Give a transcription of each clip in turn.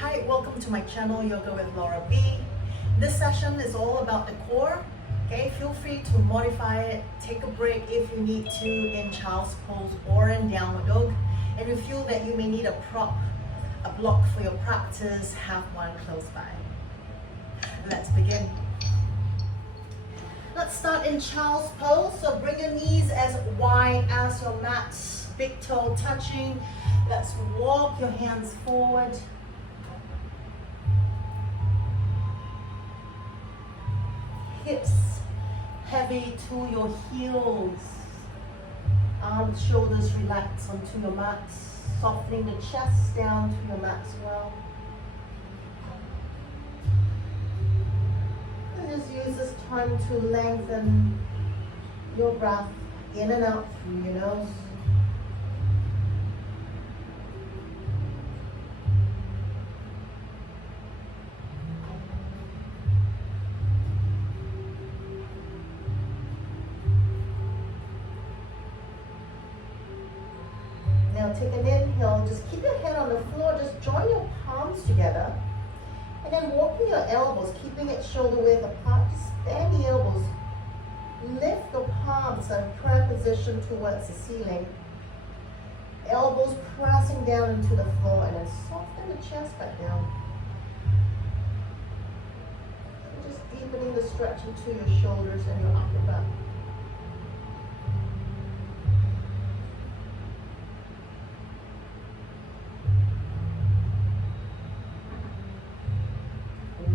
Hi, welcome to my channel, Yoga with Laura B. This session is all about the core. Okay, feel free to modify it, take a break if you need to in child's pose or in downward dog. And if you feel that you may need a prop, a block for your practice, have one close by. Let's begin. Let's start in child's pose. So bring your knees as wide as your mat, big toe touching. Let's walk your hands forward. Hips heavy to your heels. Arms, shoulders relax onto your mat. Softening the chest down to your mat as well. And just use this time to lengthen your breath in and out through your nose. Now take an inhale, just keep your head on the floor, just join your palms together. And then walking your elbows, keeping it shoulder width apart, just bend the elbows. Lift the palms and prayer position towards the ceiling. Elbows pressing down into the floor and then soften the chest back down. And just deepening the stretch into your shoulders and your upper back.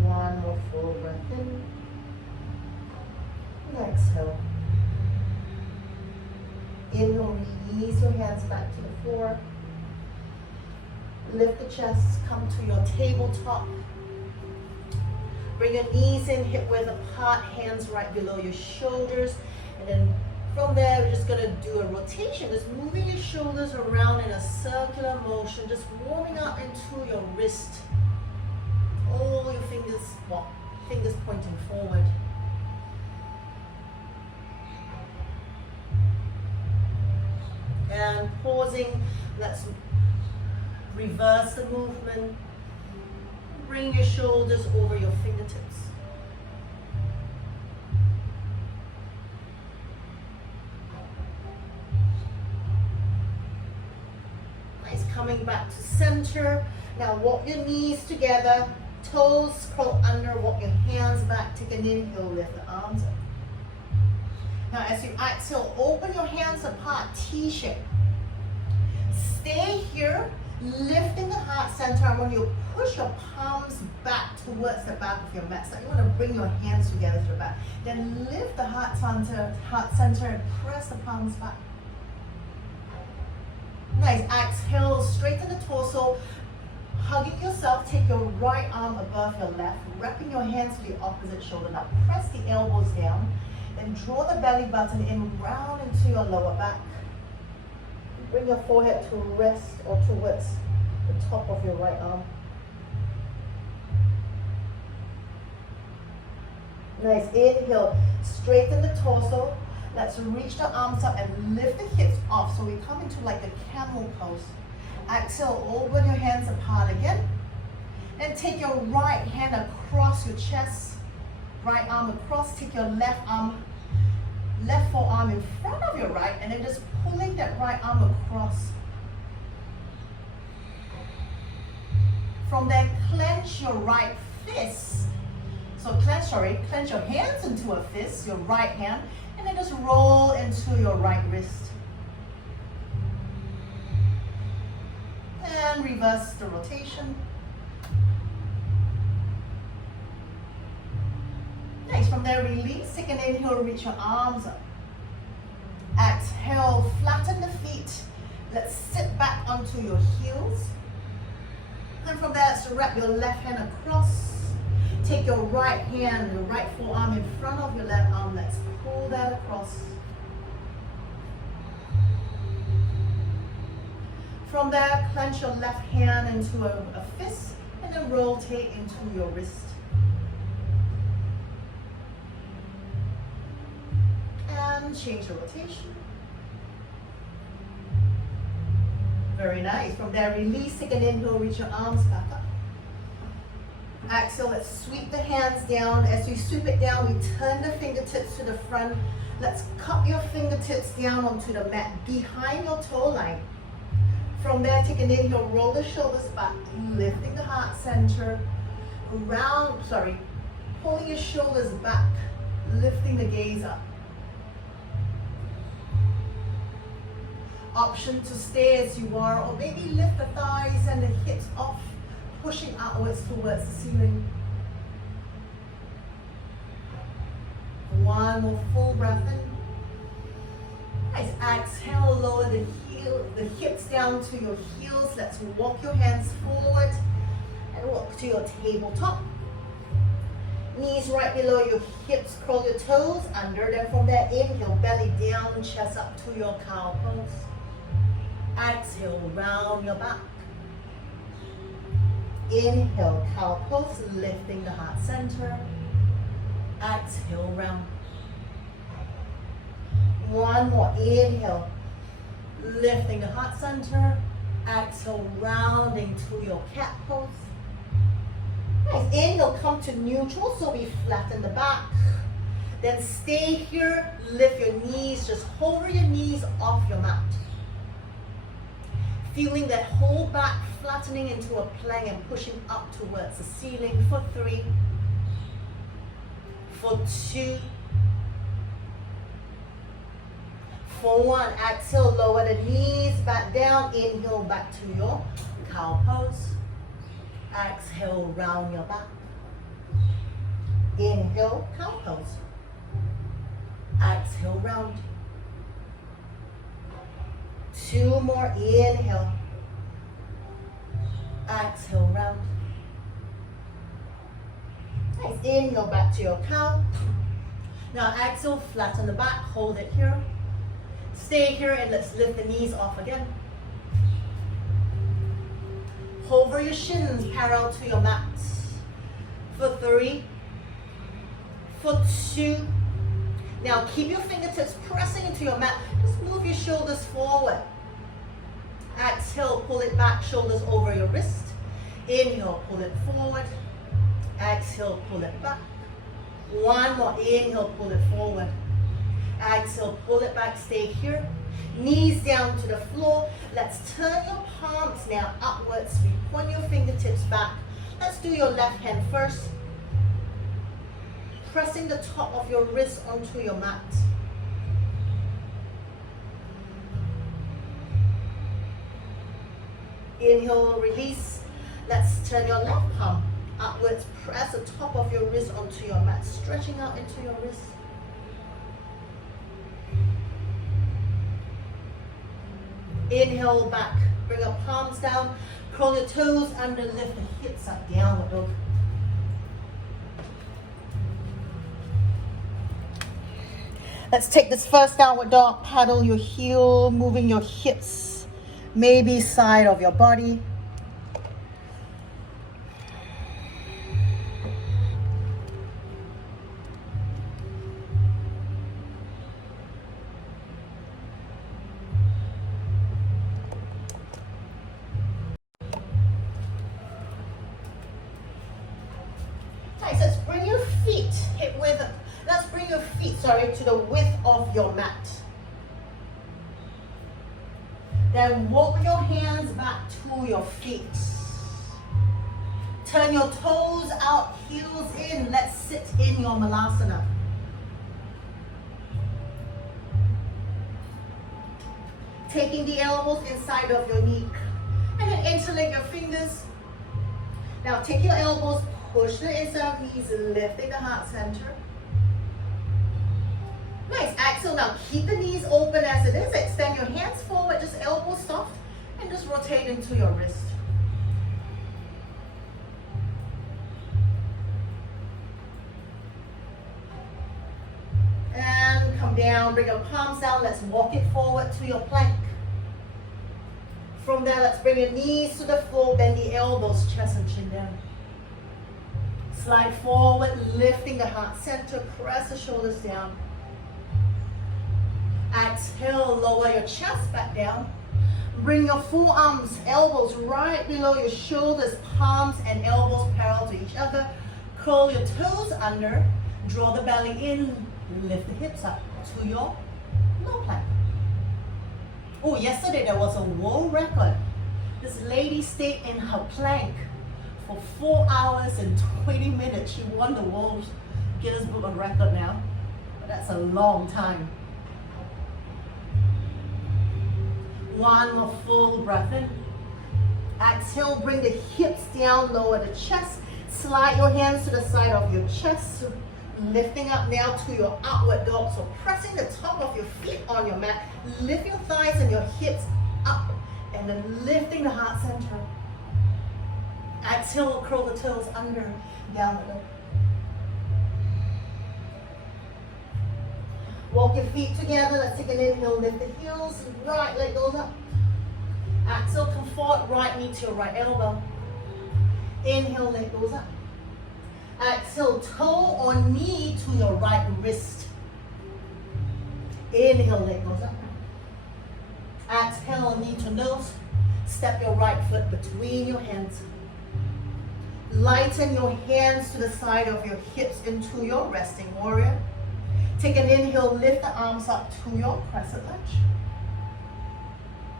One more full breath in. And exhale. Inhale, release your hands back to the floor. Lift the chest, come to your tabletop. Bring your knees in, hip width apart, hands right below your shoulders. And then from there, we're just gonna do a rotation, just moving your shoulders around in a circular motion, just warming up into your wrist. All your fingers, fingers pointing forward. And pausing, let's reverse the movement. Bring your shoulders over your fingertips. Nice, coming back to center. Now walk your knees together. Toes curl under, walk your hands back, take an inhale, lift the arms up. Now as you exhale, open your hands apart, T-shape. Stay here, lifting the heart center. I want you to push your palms back towards the back of your mat. So you want to bring your hands together to the back. Then lift the heart center and press the palms back. Nice, exhale, straighten the torso. Hugging yourself, take your right arm above your left, wrapping your hands to the opposite shoulder. Now press the elbows down, then draw the belly button in round into your lower back. Bring your forehead to rest or towards the top of your right arm. Nice, inhale, straighten the torso. Let's reach the arms up and lift the hips off so we come into like a camel pose. Exhale, open your hands apart again. And take your right hand across your chest. Right arm across. Take your left forearm in front of your right. And then just pulling that right arm across. From there, clench your right fist. So clench your hands into a fist, your right hand. And then just roll into your right wrist. And reverse the rotation. Nice, from there release, take an inhale, reach your arms up. Exhale, flatten the feet. Let's sit back onto your heels. And from there, let's wrap your left hand across. Take your right hand, your right forearm in front of your left arm. Let's pull that across. From there, clench your left hand into a fist and then rotate into your wrist. And change the rotation. Very nice. From there, release, take an inhale, reach your arms back up. Exhale, let's sweep the hands down. As we sweep it down, we turn the fingertips to the front. Let's cup your fingertips down onto the mat behind your toe line. From there, take an inhale, roll the shoulders back, lifting the heart center. Pulling your shoulders back, lifting the gaze up. Option to stay as you are, or maybe lift the thighs and the hips off, pushing outwards towards the ceiling. One more full breath in. Nice. Exhale, lower the hips down to your heels. Let's walk your hands forward and walk to your tabletop. Knees right below your hips, curl your toes under. Then from there, inhale, belly down, chest up to your cow pose. Exhale, round your back. Inhale, cow pose, lifting the heart center. Exhale, round. One more, inhale, lifting the heart center. Exhale, rounding to your cat pose. Nice. Inhale, come to neutral, so we flatten the back. Then stay here, lift your knees, just hover your knees off your mat. Feeling that whole back flattening into a plank and pushing up towards the ceiling for 3, for 2, for 1. Exhale, lower the knees back down. Inhale, back to your cow pose. Exhale, round your back. Inhale, cow pose. Exhale, round. 2 more, inhale. Exhale, round. Nice, inhale, back to your cow. Now exhale, flatten the back, hold it here. Stay here and let's lift the knees off again. Hover your shins parallel to your mat. For 3, for 2. Now keep your fingertips pressing into your mat. Just move your shoulders forward. Exhale, pull it back, shoulders over your wrist. Inhale, pull it forward. Exhale, pull it back. 1 more, inhale, pull it forward. Exhale, pull it back, stay here. Knees down to the floor. Let's turn your palms now upwards. We point your fingertips back. Let's do your left hand first. Pressing the top of your wrist onto your mat. Inhale, release. Let's turn your left palm upwards. Press the top of your wrist onto your mat, stretching out into your wrist. Inhale, back. Bring your palms down. Curl your toes under, lift the hips up, downward dog. Let's take this first downward dog. Paddle your heel, moving your hips, maybe side of your body. Nice. Let's bring your feet hip width. Let's bring your feet, to the width of your mat. Then walk your hands back to your feet. Turn your toes out, heels in. Let's sit in your malasana. Taking the elbows inside of your knee. And then interlace your fingers. Now take your elbows, push the inside of knees, lifting the heart center. Nice. Exhale. Now keep the knees open as it is. Extend your hands forward, just elbows soft, and just rotate into your wrist. And come down, bring your palms down. Let's walk it forward to your plank. From there, let's bring your knees to the floor, bend the elbows, chest and chin down. Slide forward, lifting the heart center, press the shoulders down. Exhale, lower your chest back down. Bring your forearms, elbows right below your shoulders, palms and elbows parallel to each other. Curl your toes under, draw the belly in, lift the hips up to your low plank. Oh, yesterday there was a world record. This lady stayed in her plank for 4 hours and 20 minutes. She won the World Guinness Book of Record now. But that's a long time. One more full breath in. Exhale, bring the hips down, lower the chest. Slide your hands to the side of your chest. Lifting up now to your upward dog. So pressing the top of your feet on your mat. Lift your thighs and your hips up. And then lifting the heart center. Exhale, curl the toes under, down the dog. Walk your feet together. Let's take an inhale, lift the heels. Right leg goes up. Exhale, come forward, right knee to your right elbow. Inhale, leg goes up. Exhale, toe or knee to your right wrist. Inhale, leg goes up. Exhale, knee to nose. Step your right foot between your hands. Lighten your hands to the side of your hips into your resting warrior. Take an inhale, lift the arms up to your crescent lunge.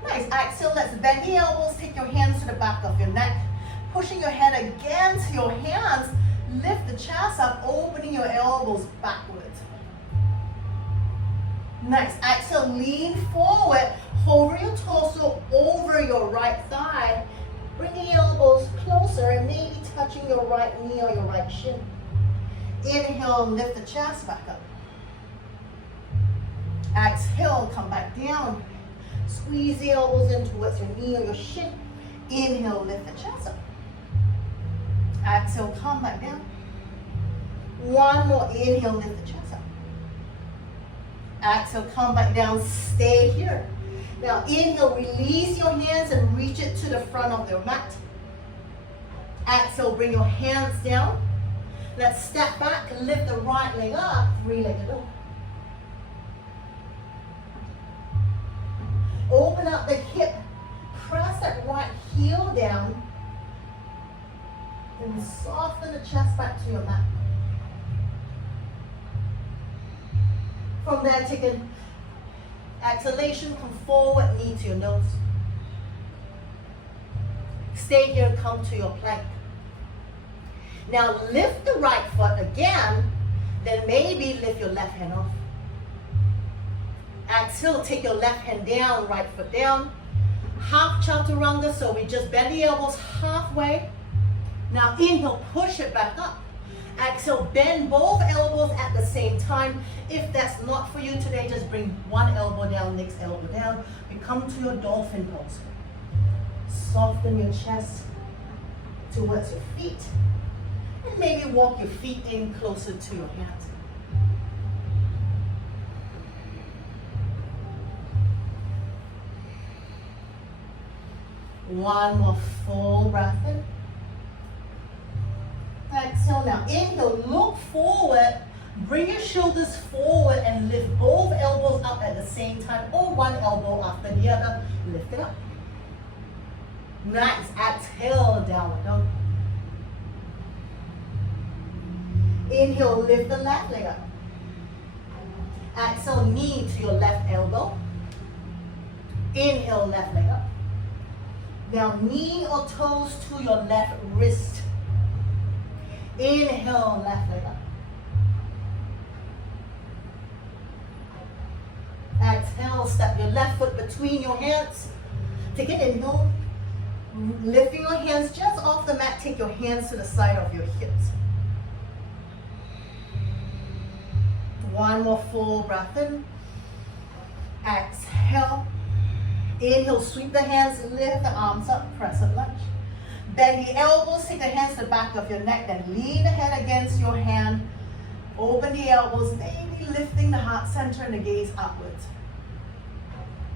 Nice. Exhale, let's bend the elbows. Take your hands to the back of your neck. Pushing your head against your hands. Lift the chest up, opening your elbows backwards. Nice. Exhale, lean forward. Hover your torso over your right thigh. Bring the elbows closer and maybe touching your right knee or your right shin. Inhale, lift the chest back up. Exhale, come back down. Squeeze the elbows in towards your knee or your shin. Inhale, lift the chest up. Exhale, come back down. One more inhale, lift the chest up. Exhale, come back down, stay here. Now inhale, release your hands and reach it to the front of your mat. Exhale, bring your hands down. Let's step back and lift the right leg up, three-legged dog. Open up the hip, press that right heel down, and soften the chest back to your mat. From there, take an exhalation, come forward, knee to your nose. Stay here, come to your plank. Now lift the right foot again, then maybe lift your left hand off. Exhale, take your left hand down, right foot down. Half chaturanga, so we just bend the elbows halfway. Now inhale, push it back up. Exhale, bend both elbows at the same time. If that's not for you today, just bring one elbow down, next elbow down. We come to your dolphin pose. Soften your chest towards your feet. And maybe walk your feet in closer to your hands. One more full breath in. Exhale now. Inhale, look forward. Bring your shoulders forward and lift both elbows up at the same time, or one elbow after the other. Lift it up. Nice. Exhale, downward dog. Inhale, lift the left leg up. Exhale, knee to your left elbow. Inhale, left leg up. Now knee or toes to your left wrist. Inhale, left leg up. Exhale, step your left foot between your hands. Take an inhale. Lifting your hands just off the mat, take your hands to the side of your hips. One more full breath in. Exhale. Inhale, sweep the hands, lift the arms up, crescent lunge. Bend the elbows, take the hands to the back of your neck, then lean the head against your hand. Open the elbows, maybe lifting the heart center and the gaze upwards.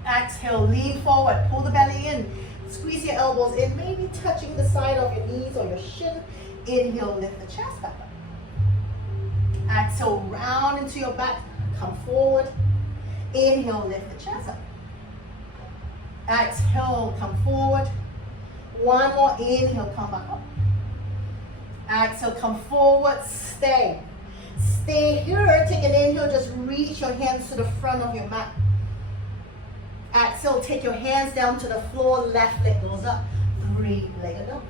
Exhale, lean forward, pull the belly in. Squeeze your elbows in, maybe touching the side of your knees or your shin. Inhale, lift the chest back up. Exhale, round into your back, come forward. Inhale, lift the chest up. Exhale, come forward. One more inhale, come back up. Exhale, come forward, stay. Stay here, take an inhale, just reach your hands to the front of your mat. Exhale, take your hands down to the floor, left leg goes up, 3-legged dog.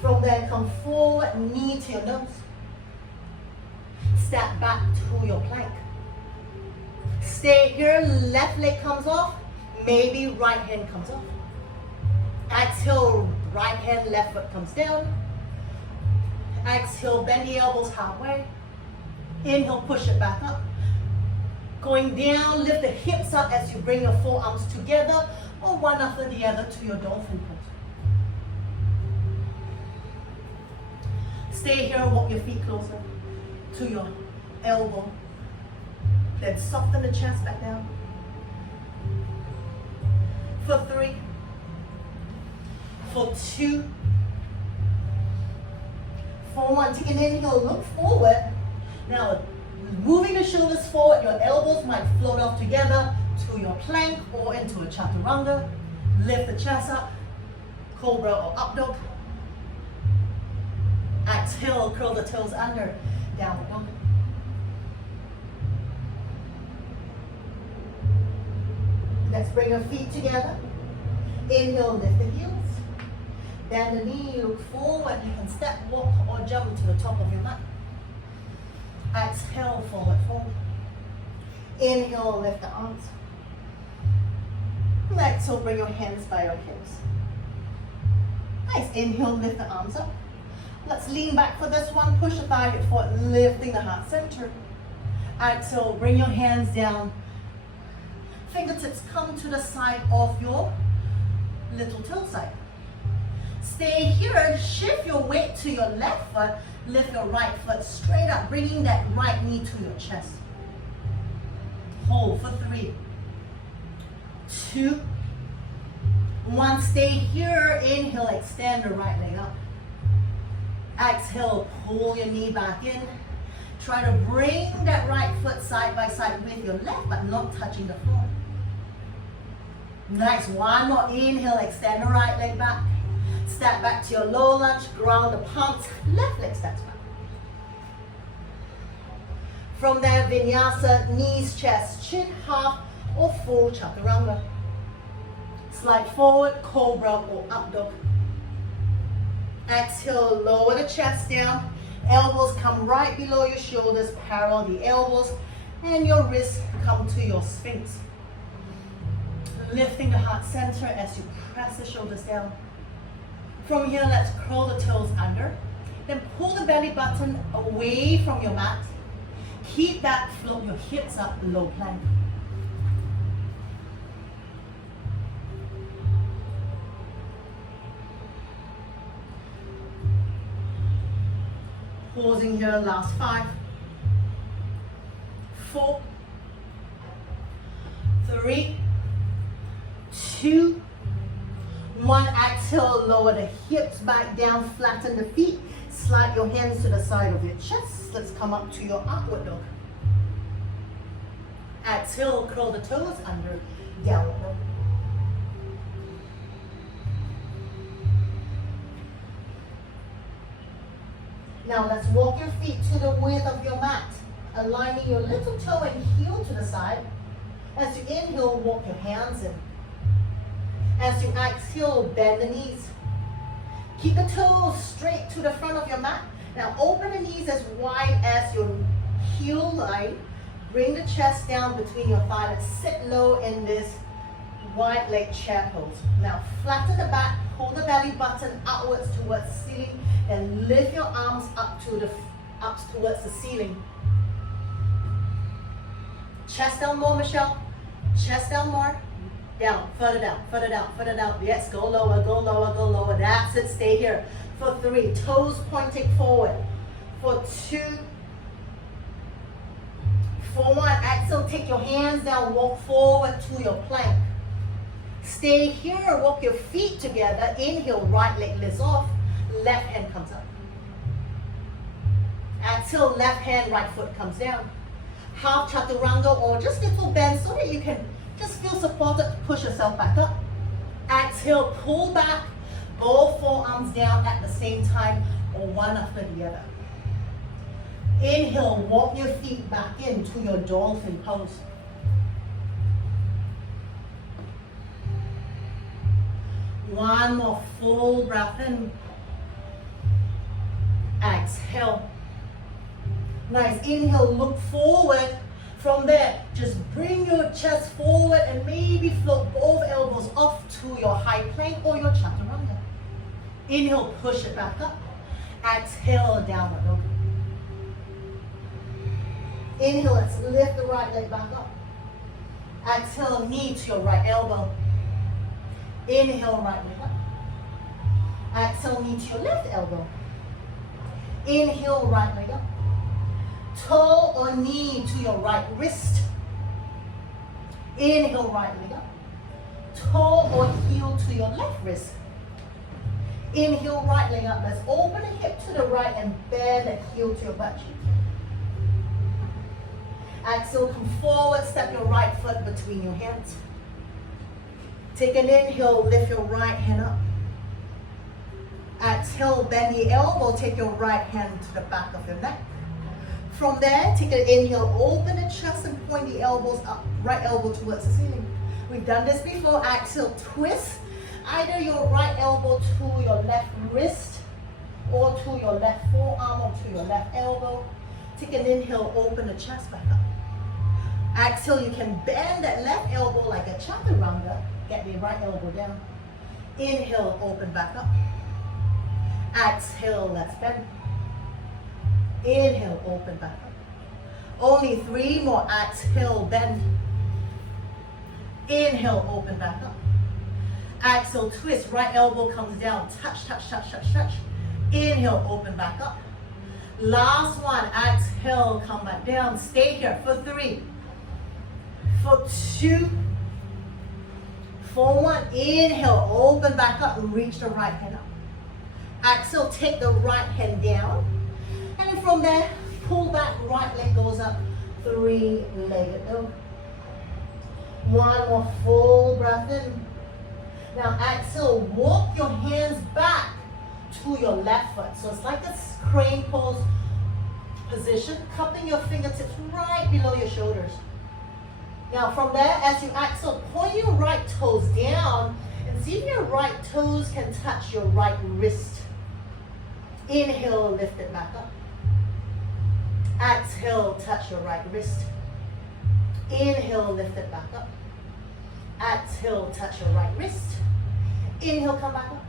From there, come forward, knee to your nose. Step back to your plank. Stay here, left leg comes off, maybe right hand comes off. Exhale, right hand, left foot comes down. Exhale, bend the elbows halfway. Inhale, push it back up. Going down, lift the hips up as you bring your forearms together or one after the other to your dolphin pose. Stay here, walk your feet closer to your elbow. Then soften the chest back down. For 3, for 2, for 1. Take an inhale, look forward. Now, moving the shoulders forward, your elbows might float off together to your plank or into a chaturanga. Lift the chest up, cobra or up dog. Exhale, curl the toes under, downward dog. Let's bring your feet together. Inhale, lift the heels. Bend the knee, look forward. You can step, walk, or jump to the top of your mat. Exhale, forward fold. Inhale, lift the arms. Exhale, bring your hands by your hips. Nice. Inhale, lift the arms up. Let's lean back for this one. Push the thigh hip forward, lifting the heart center. Exhale, bring your hands down. Fingertips come to the side of your little toe side. Stay here, shift your weight to your left foot, lift your right foot straight up, bringing that right knee to your chest. Hold for 3, 2, 1. Stay here, inhale, extend the right leg up. Exhale, pull your knee back in. Try to bring that right foot side by side with your left, but not touching the floor. Nice, one more inhale, extend the right leg back. Step back to your low lunge, ground the palms, left leg steps back. From there, vinyasa, knees, chest, chin, half or full chaturanga. Slide forward, cobra or up dog. Exhale, lower the chest down. Elbows come right below your shoulders, parallel the elbows, and your wrists come to your sphinx. Lifting the heart center as you press the shoulders down. From here, let's curl the toes under. Then pull the belly button away from your mat. Keep that float your hips up, low plank. Pausing here, last 5, 4, 3, 2, 1. Exhale, lower the hips back down, flatten the feet. Slide your hands to the side of your chest. Let's come up to your upward dog. Exhale, curl the toes under, downward dog. Now let's walk your feet to the width of your mat, aligning your little toe and heel to the side. As you inhale, walk your hands in. As you exhale, bend the knees. Keep the toes straight to the front of your mat. Now open the knees as wide as your heel line. Bring the chest down between your thighs. Sit low in this wide leg chair pose. Now flatten the back, hold the belly button outwards towards the ceiling, and lift your arms up towards the ceiling. Chest down more, Michelle. Chest down more. Down, further down, further down, further down. Yes, go lower, go lower, go lower. That's it, stay here. For 3, toes pointing forward. For 2, for 1, exhale, take your hands down, walk forward to your plank. Stay here, walk your feet together. Inhale, right leg lifts off, left hand comes up. Exhale, left hand, right foot comes down. Half chaturanga or just little bend so that you can Just feel supported, push yourself back up. Exhale, pull back, both forearms down at the same time or one after the other. Inhale, walk your feet back into your dolphin pose. One more full breath in. Exhale. Nice. Inhale, look forward. From there, just bring your chest forward and maybe float both elbows off to your high plank or your chaturanga. Inhale, push it back up. Exhale, downward dog. Inhale, let's lift the right leg back up. Exhale, knee to your right elbow. Inhale, right leg up. Exhale, knee to your left elbow. Inhale, right leg up. Toe or knee to your right wrist. Inhale, right leg up. Toe or heel to your left wrist. Inhale, right leg up. Let's open the hip to the right and bend the heel to your butt cheek. Exhale, come forward, step your right foot between your hands. Take an inhale, lift your right hand up. Exhale, bend the elbow, take your right hand to the back of your neck. From there, take an inhale, open the chest and point the elbows up, right elbow towards the ceiling. We've done this before. Exhale, twist either your right elbow to your left wrist or to your left forearm or to your left elbow. Take an inhale, open the chest back up. Exhale, you can bend that left elbow like a chaturanga. Get the right elbow down. Inhale, open back up. Exhale, let's bend. Inhale, open back up. Only 3 more. Exhale, bend. Inhale, open back up. Exhale, twist. Right elbow comes down. Touch, touch, touch, touch, touch. Inhale, open back up. Last one. Exhale, come back down. Stay here for 3, for 2, for 1. Inhale, open back up and reach the right hand up. Exhale, take the right hand down. And from there, pull back, right leg goes up, 3-legged dog. One more full breath in. Now exhale, walk your hands back to your left foot. So it's like a crane pose position, cupping your fingertips right below your shoulders. Now from there, as you exhale, point your right toes down and see if your right toes can touch your right wrist. Inhale, lift it back up. Exhale, touch your right wrist. Inhale, lift it back up. Exhale, touch your right wrist. Inhale, come back up.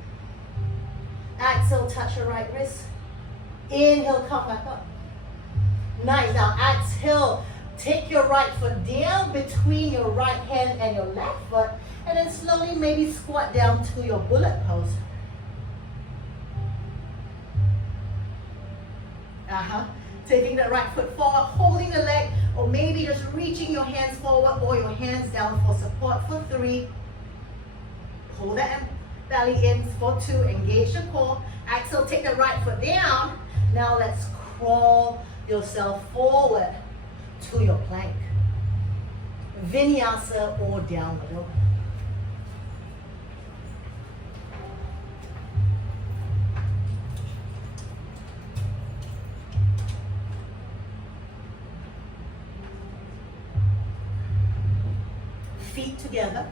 Exhale, touch your right wrist. Inhale, come back up. Nice. Now exhale, take your right foot down between your right hand and your left foot, and then slowly maybe squat down to your bullet pose. Taking the right foot forward, holding the leg, or maybe just reaching your hands forward or your hands down for support for 3. Pull that belly in for 2, engage the core. Exhale, take the right foot down. Now let's crawl yourself forward to your plank. Vinyasa or downward dog. Feet together.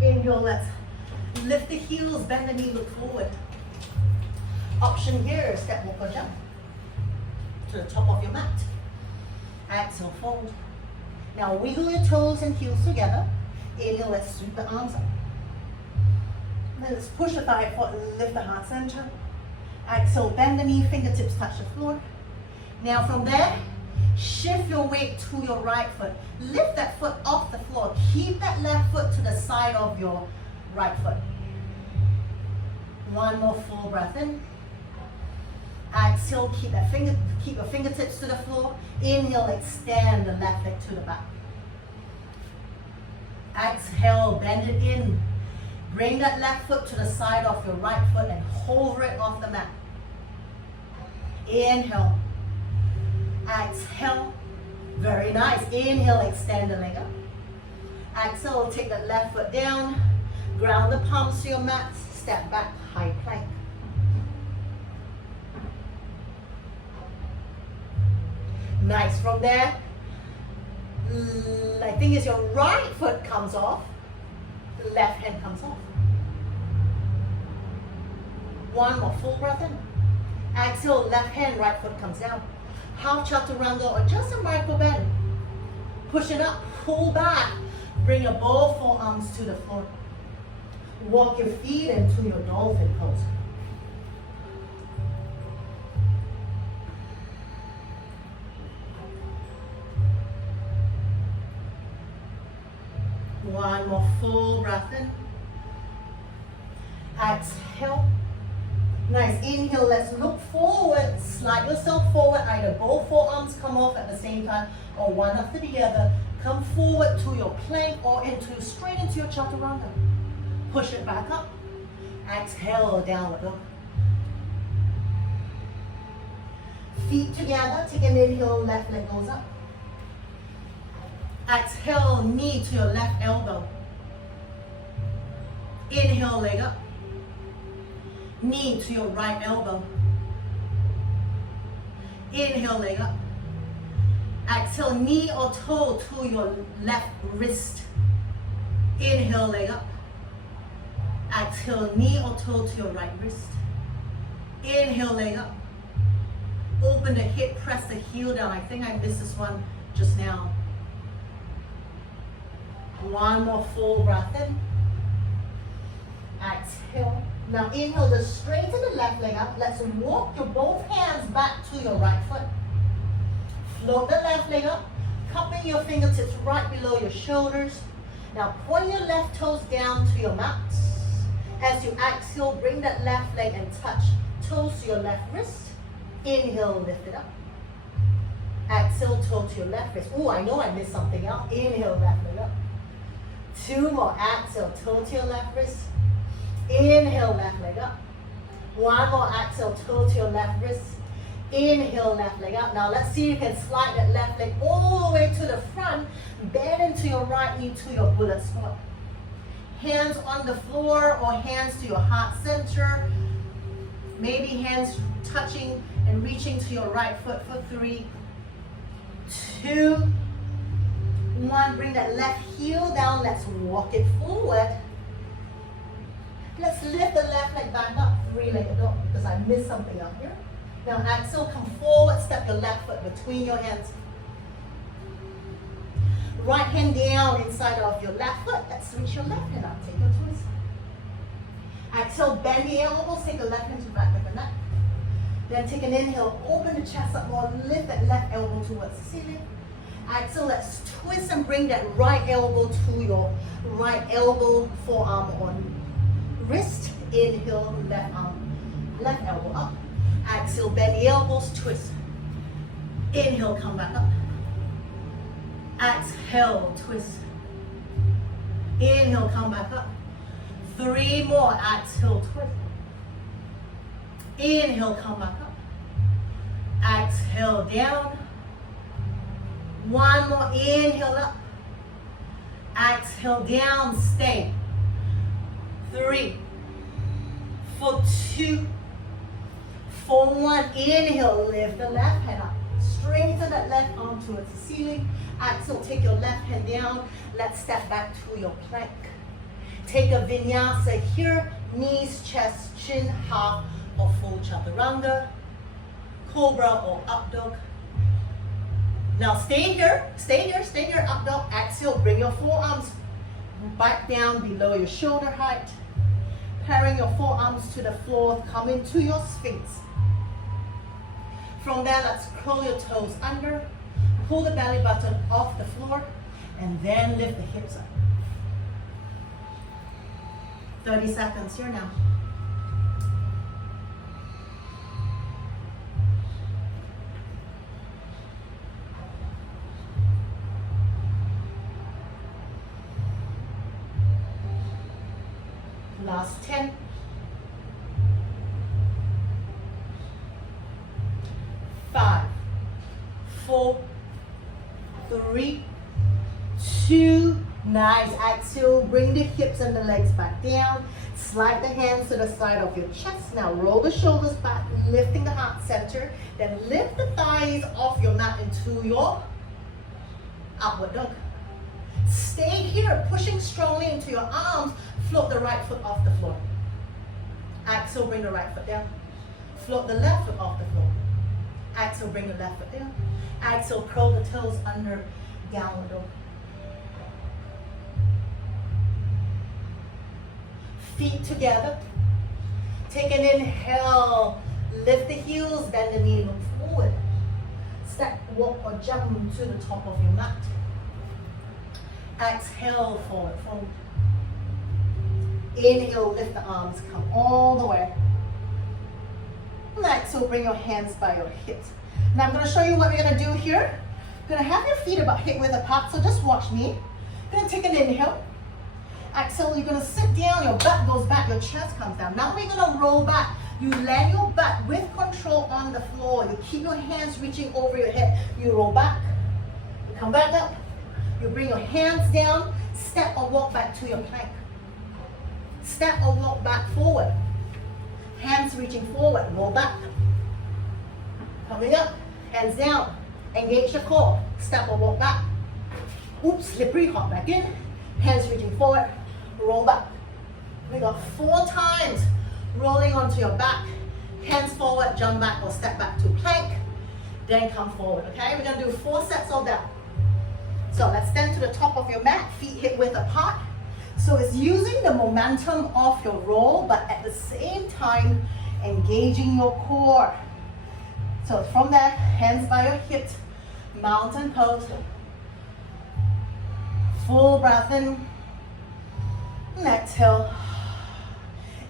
Inhale, let's lift the heels, bend the knee, look forward. Option here is step, walk or jump to the top of your mat. Exhale, fold. Now wiggle your toes and heels together. Inhale, let's sweep the arms up. Then let's push the thigh forward, lift the heart center. Exhale, bend the knee, fingertips touch the floor. Now from there, shift your weight to your right foot. Lift that foot off the floor. Keep that left foot to the side of your right foot. One more full breath in. Exhale, keep your fingertips to the floor. Inhale, extend the left leg to the back. Exhale, bend it in. Bring that left foot to the side of your right foot and hover it off the mat. Inhale. Exhale. Very nice. Inhale, extend the leg up. Exhale, take the left foot down, ground the palms to your mat, step back, high plank. Nice. From there, I think it's your right foot comes off, left hand comes off. One more full breath in. Exhale, left hand, right foot comes down. Half chaturanga or just a micro bend. Push it up, pull back. Bring your both forearms to the floor. Walk your feet into your dolphin pose. One more full breath in. Exhale. Nice. Inhale, let's look forward. Slide yourself forward. Either both forearms come off at the same time or one after the other. Come forward to your plank or straight into your chaturanga. Push it back up. Exhale, downward dog. Feet together. Take an inhale, left leg goes up. Exhale, knee to your left elbow. Inhale, leg up. Knee to your right elbow. Inhale, leg up. Exhale, knee or toe to your left wrist. Inhale, leg up. Exhale, knee or toe to your right wrist. Inhale, leg up. Open the hip, press the heel down. I think I missed this one just now. One more full breath in. Exhale. Now inhale, just straighten the left leg up. Let's walk your both hands back to your right foot. Float the left leg up. Cupping your fingertips right below your shoulders. Now point your left toes down to your mat. As you exhale, bring that left leg and touch toes to your left wrist. Inhale, lift it up. Exhale, toe to your left wrist. Oh, I know I missed something else. Inhale, left leg up. Two more. Exhale, toe to your left wrist. Inhale, left leg up. One more. Exhale, toe to your left wrist. Inhale, left leg up. Now let's see if you can slide that left leg all the way to the front. Bend into your right knee to your bullet squat. Hands on the floor or hands to your heart center. Maybe hands touching and reaching to your right foot for 3, 2, 1. Bring that left heel down. Let's walk it forward. Let's lift the left leg back up. 3-legged dog because I missed something up here. Now exhale, come forward. Step your left foot between your hands. Right hand down inside of your left foot. Let's reach your left hand up. Take your twist. Exhale, bend the elbows. Take the left hand to back of the neck. Then take an inhale. Open the chest up more. Lift that left elbow towards the ceiling. Exhale, let's twist and bring that right elbow to your right elbow, forearm on wrist. Inhale, left arm, left elbow up. Exhale, bend the elbows, twist. Inhale, come back up. Exhale, twist. Inhale, come back up. 3 more. Exhale, twist. Inhale, come back up. Exhale, down. 1 more. Inhale up. Exhale, down. Stay. 3, 4, 2, for 1. Inhale, lift the left hand up. Straighten that left arm towards the ceiling. Exhale, take your left hand down. Let's step back to your plank. Take a vinyasa here. Knees, chest, chin, half or full chaturanga. Cobra or up dog. Now stay here, up dog. Exhale, bring your forearms back down below your shoulder height. Pairing your forearms to the floor, come into your sphinx. From there, let's curl your toes under, pull the belly button off the floor, and then lift the hips up. 30 seconds here now. Last 10. 5, 4, 3, 2, Nice. Exhale, bring the hips and the legs back down. Slide the hands to the side of your chest. Now roll the shoulders back, lifting the heart center. Then lift the thighs off your mat into your upward dog. Stay here, pushing strongly into your arms. Float the right foot off the floor. Exhale, bring the right foot down. Float the left foot off the floor. Exhale, bring the left foot down. Exhale, curl the toes under, downward dog. Feet together. Take an inhale. Lift the heels, bend the knee, look forward. Step, walk, or jump to the top of your mat. Exhale, forward, fold. Inhale, lift the arms, come all the way. And exhale, bring your hands by your hips. Now I'm going to show you what we're going to do here. You're going to have your feet about hip width apart, so just watch me. You're going to take an inhale. Exhale, you're going to sit down, your butt goes back, your chest comes down. Now we're going to roll back. You land your butt with control on the floor. You keep your hands reaching over your head. You roll back. You come back up. You bring your hands down. Step or walk back to your plank. Step or walk back forward. Hands reaching forward. Roll back. Coming up. Hands down. Engage the core. Step or walk back. Oops, slippery. Hop back in. Hands reaching forward. Roll back. We got 4 times. Rolling onto your back, hands forward, jump back or step back to plank, then come forward, okay? We're gonna do 4 sets of that. So let's stand to the top of your mat, feet hip width apart. So it's using the momentum of your roll, but at the same time, engaging your core. So from there, hands by your hips, mountain pose. Full breath in, and exhale.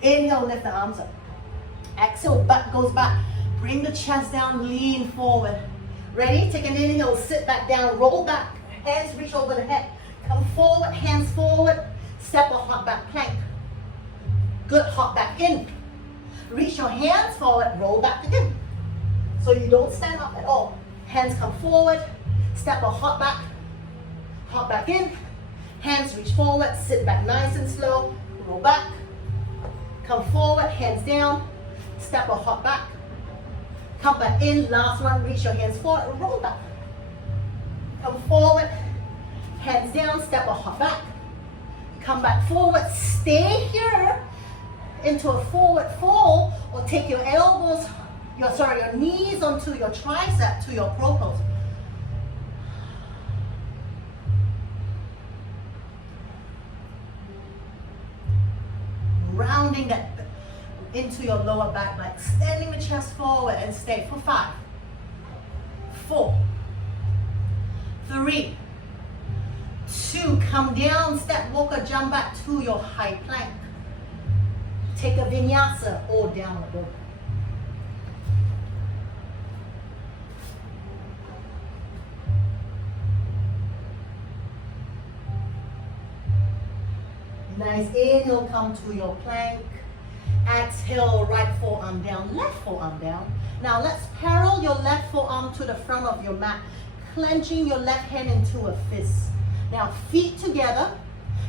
Inhale, lift the arms up. Exhale, butt goes back. Bring the chest down, lean forward. Ready? Take an inhale, sit back down, roll back. Hands reach over the head. Come forward, hands forward. Step or hop back plank. Good, hop back in. Reach your hands forward, roll back again. So you don't stand up at all. Hands come forward, step or hop back in. Hands reach forward, sit back nice and slow, roll back. Come forward, hands down, step or hop back. Come back in, last one, reach your hands forward, roll back. Come forward, hands down, step or hop back. Come back forward, stay here into a forward fold, or take your elbows, your knees onto your tricep to your pro pose. Rounding that into your lower back, like extending the chest forward and stay for 5, 4, 3, 2, come down, step, walk or jump back to your high plank. Take a vinyasa or downward dog. Nice, inhale, come to your plank. Exhale, right forearm down, left forearm down. Now let's parallel your left forearm to the front of your mat, clenching your left hand into a fist. Now feet together,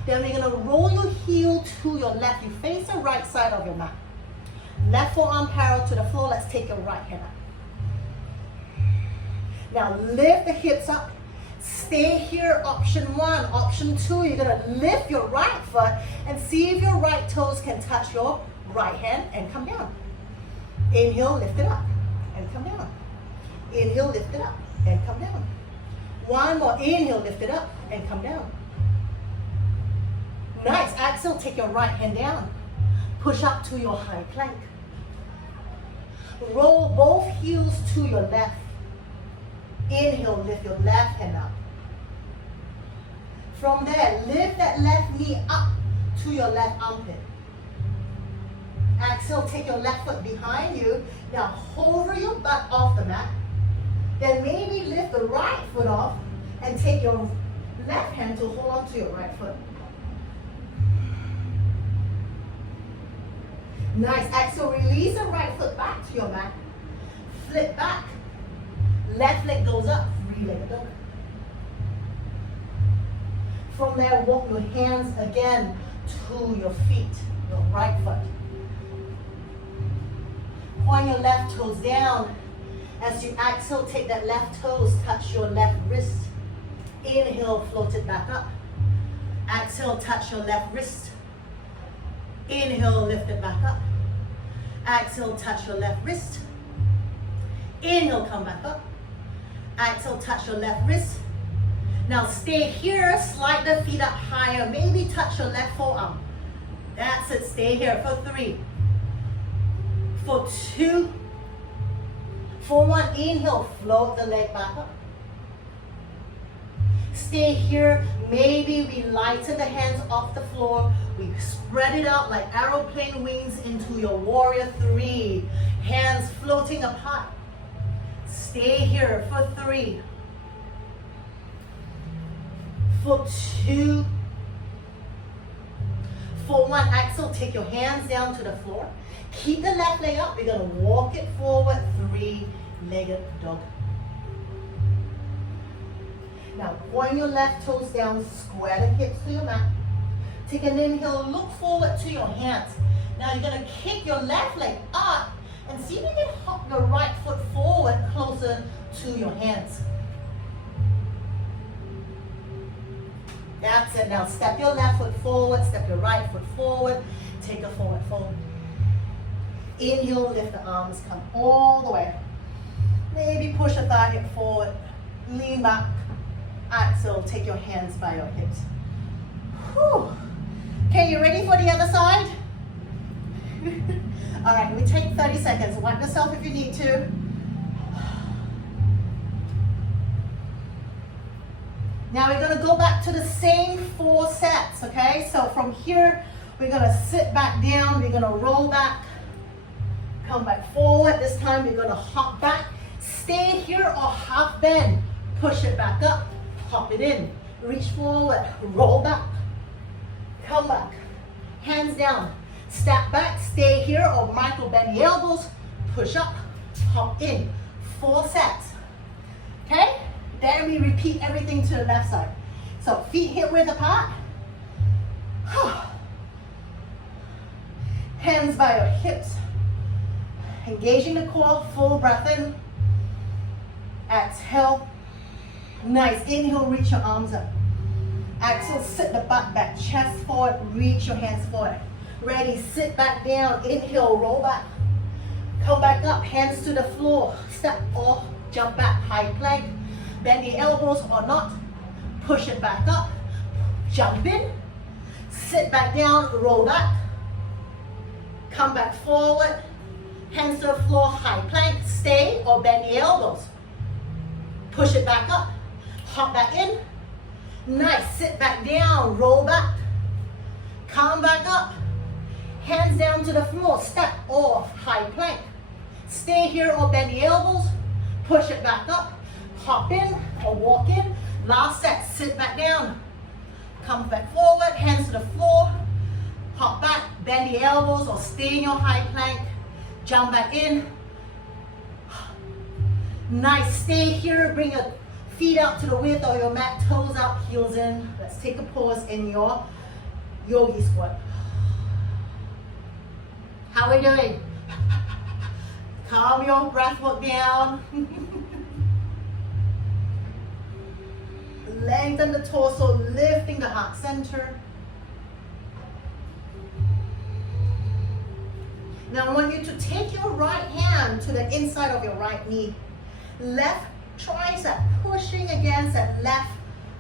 then we're gonna roll your heel to your left. You face the right side of your mat. Left forearm parallel to the floor, let's take your right hand up. Now lift the hips up. Stay here, option 1. Option 2, you're gonna lift your right foot and see if your right toes can touch your right hand and come down. Inhale, lift it up and come down. Inhale, lift it up and come down. One more, inhale, lift it up and come down. Nice, exhale, take your right hand down. Push up to your high plank. Roll both heels to your left. Inhale, lift your left hand up. From there, lift that left knee up to your left armpit. Exhale, take your left foot behind you. Now hover your butt off the mat. Then maybe lift the right foot off and take your left hand to hold on to your right foot. Nice. Exhale, release the right foot back to your mat. Flip back. Left leg goes up, 3-legged dog. From there, walk your hands again to your feet, your right foot. Point your left toes down. As you exhale, take that left toes, touch your left wrist. Inhale, float it back up. Exhale, touch your left wrist. Inhale, lift it back up. Exhale, touch your left wrist. Inhale, come back up. Exhale, touch your left wrist. Now stay here, slide the feet up higher. Maybe touch your left forearm. That's it, stay here for 3. For 2. For 1, inhale, float the leg back up. Stay here. Maybe we lighten the hands off the floor. We spread it out like aeroplane wings into your warrior 3. Hands floating apart. Stay here for 3. For 2. For 1, exhale, take your hands down to the floor. Keep the left leg up. We're going to walk it forward, 3-legged dog. Now, point your left toes down, square the hips to your mat. Take an inhale, look forward to your hands. Now, you're going to kick your left leg up and see if you can hop your right foot forward closer to your hands. That's it. Now, step your left foot forward, step your right foot forward. Take a forward fold. Inhale, lift the arms, come all the way. Maybe push a thigh hip forward, lean back. Exhale, take your hands by your hips. Whew. Okay, you ready for the other side? All right, we take 30 seconds. Wipe yourself if you need to. Now we're going to go back to the same 4 sets, okay? So from here, we're going to sit back down. We're going to roll back. Come back forward. This time we're going to hop back. Stay here or half bend. Push it back up. Hop it in. Reach forward. Roll back. Come back. Hands down. Step back. Stay here or micro bend the elbows. Push up. Hop in. 4 sets. Okay? Then we repeat everything to the left side. So feet hip width apart. Hands by your hips. Engaging the core, full breath in. Exhale. Nice. Inhale, reach your arms up. Exhale, sit the butt back, chest forward, reach your hands forward. Ready, sit back down. Inhale, roll back. Come back up, hands to the floor. Step or jump back, high plank. Bend the elbows or not. Push it back up. Jump in. Sit back down, roll back. Come back forward. Hands to the floor, high plank. Stay or bend the elbows. Push it back up. Hop back in. Nice. Sit back down, roll back. Come back up. Hands down to the floor. Step or high plank. Stay here or bend the elbows. Push it back up. Hop in or walk in. Last set. Sit back down. Come back forward. Hands to the floor. Hop back. Bend the elbows or stay in your high plank. Jump back in. Nice. Stay here. Bring your feet out to the width of your mat. Toes out, heels in. Let's take a pause in your yogi squat. How are we doing? Calm your breath work down. Lengthen the torso, lifting the heart center. Now I want you to take your right hand to the inside of your right knee. Left tricep pushing against that left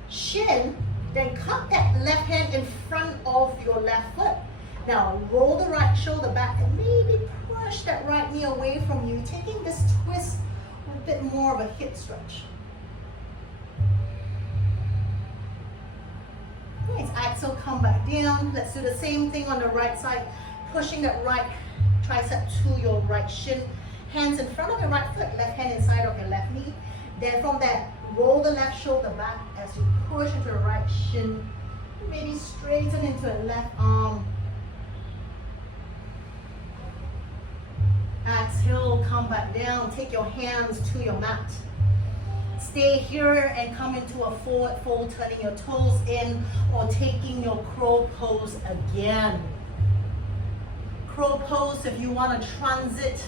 shin. Then cut that left hand in front of your left foot. Now roll the right shoulder back and maybe push that right knee away from you, taking this twist with a bit more of a hip stretch. Nice. Exhale, come back down. Let's do the same thing on the right side, pushing that right tricep to your right shin. Hands in front of your right foot, left hand inside of your left knee. Then from there, roll the left shoulder back as you push into the right shin. Maybe straighten into the left arm. Exhale, come back down. Take your hands to your mat. Stay here and come into a forward fold, turning your toes in or taking your crow pose again. Crow pose, if you want to transit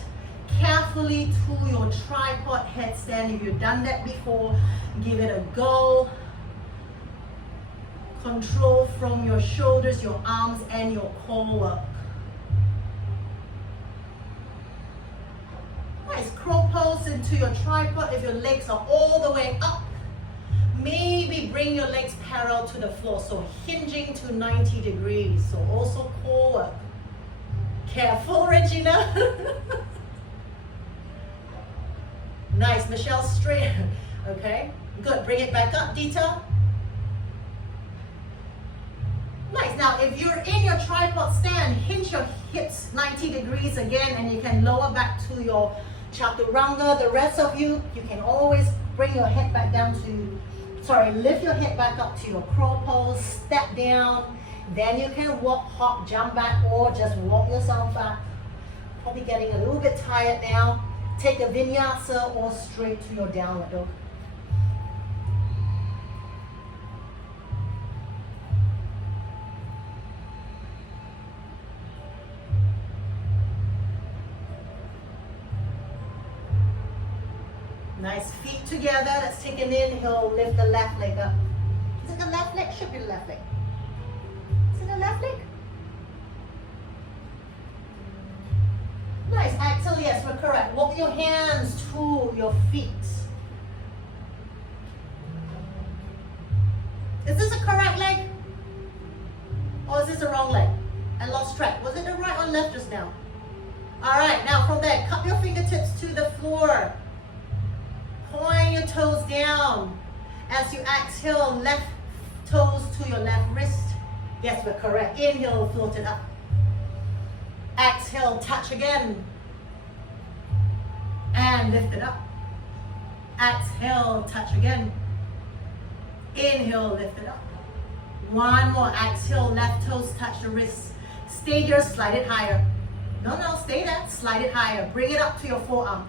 carefully to your tripod headstand. If you've done that before, give it a go. Control from your shoulders, your arms, and your core work. Nice. Crow pose into your tripod. If your legs are all the way up, maybe bring your legs parallel to the floor. So hinging to 90 degrees. So also core work. Careful, Regina. Nice. Michelle, straight. Okay. Good. Bring it back up, Dita. Nice. Now, if you're in your tripod stand, hinge your hips 90 degrees again, and you can lower back to your chaturanga. The rest of you, you can always bring your head back down to, lift your head back up to your crow pose, step down, then you can walk, hop, jump back, or just walk yourself back. Probably getting a little bit tired now. Take a vinyasa or straight to your downward dog. Nice, feet together. Let's take an inhale, lift the left leg up. Is it the left leg? Should be the left leg. Is it the left leg? Nice, exhale, yes, we're correct. Walk your hands to your feet. Is this the correct leg? Or is this the wrong leg? I lost track. Was it the right or left just now? Alright, now from there, cup your fingertips to the floor. Point your toes down. As you exhale, left toes to your left wrist. Yes, we're correct. Inhale, float it up. Exhale, touch again. And lift it up. Exhale, touch again. Inhale, lift it up. One more. Exhale, left toes touch the wrist. Stay here, slide it higher. No, stay there. Slide it higher. Bring it up to your forearm.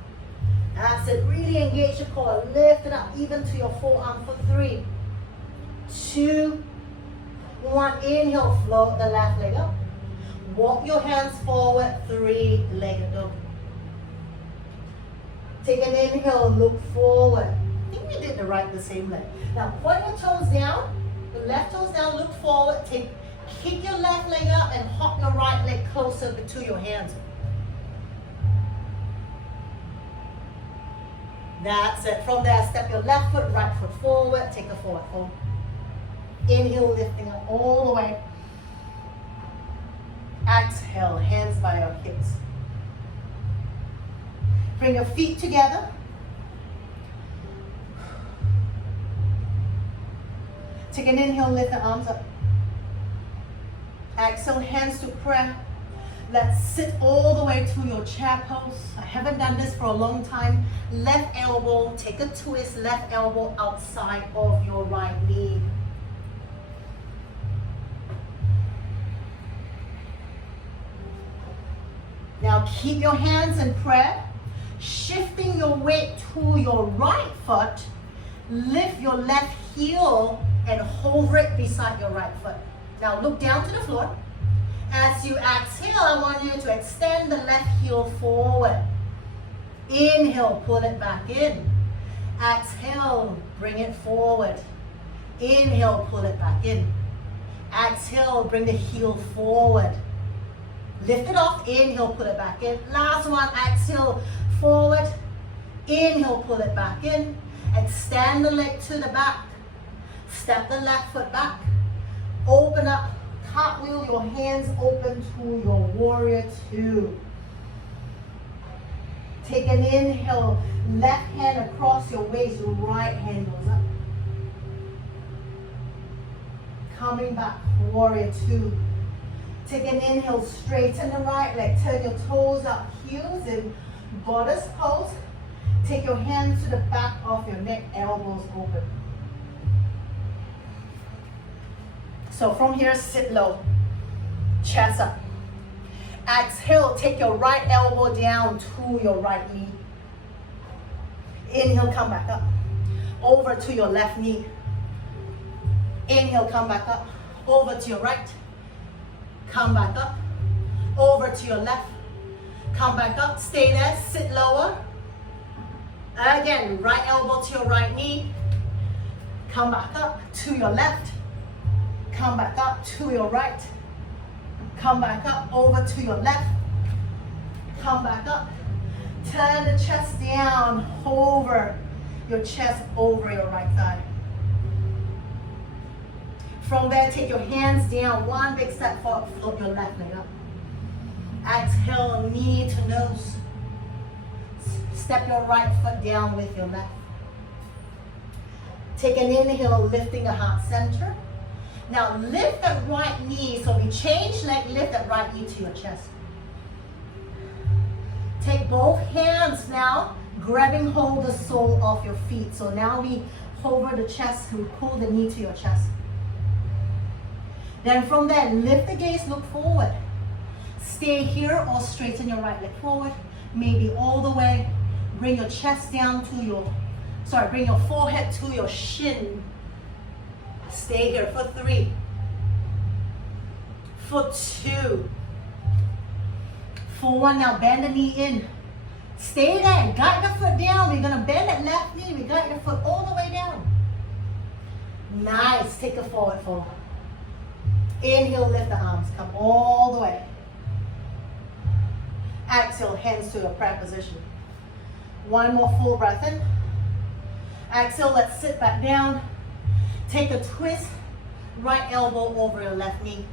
That's it. Really engage your core. Lift it up even to your forearm for 3, 2, 1. Inhale, float the left leg up. Walk your hands forward, 3-legged dog. Take an inhale, look forward. I think we did the same leg. Now point your toes down, the left toes down, look forward, kick your left leg up and hop your right leg closer to your hands. That's it. From there, step your left foot, right foot forward, take a forward fold. Inhale, lifting up all the way. Exhale, hands by your hips. Bring your feet together. Take an inhale, lift the arms up. Exhale, hands to prayer. Let's sit all the way to your chair pose. I haven't done this for a long time. Left elbow, take a twist, left elbow outside of your right knee. Now keep your hands in prayer, shifting your weight to your right foot. Lift your left heel and hover it beside your right foot. Now look down to the floor. As you exhale, I want you to extend the left heel forward. Inhale, pull it back in. Exhale, bring it forward. Inhale, pull it back in. Exhale, bring the heel forward. Lift it off, inhale, pull it back in. Last one, exhale, forward. Inhale, pull it back in. Extend the leg to the back. Step the left foot back. Open up, cartwheel your hands open to your warrior 2. Take an inhale, left hand across your waist, right hand goes up. Coming back, warrior 2. Take an inhale, straighten the right leg, turn your toes up, heels in goddess pose. Take your hands to the back of your neck, elbows open. So from here, sit low, chest up. Exhale, take your right elbow down to your right knee. Inhale, come back up. over to your left knee. Inhale, come back up. Over to your right. Come back up. Over to your left. Come back up. Stay there. Sit lower. Again, right elbow to your right knee. Come back up to your left. Come back up to your right. Come back up over to your left. Come back up. Turn the chest down over your chest, over your right thigh. From there, take your hands down, one big step forward, float your left leg up. Exhale, knee to nose. Step your right foot down with your left. Take an inhale, lifting the heart center. Now lift that right knee, so we change leg, lift that right knee to your chest. Take both hands now, grabbing hold the sole of your feet. So now we hover the chest, we pull the knee to your chest. Then from there, lift the gaze, look forward. Stay here or straighten your right leg forward, maybe all the way. Bring your chest down to bring your forehead to your shin. Stay here for 3, for 2, for 1. Now bend the knee in. Stay there, guide the foot down. We're gonna bend that left knee. We guide the foot all the way down. Nice, take a forward fold. Inhale, lift the arms, come all the way. Exhale, hands to your prayer position. 1 more full breath in. Exhale, let's sit back down. Take a twist, right elbow over your left knee.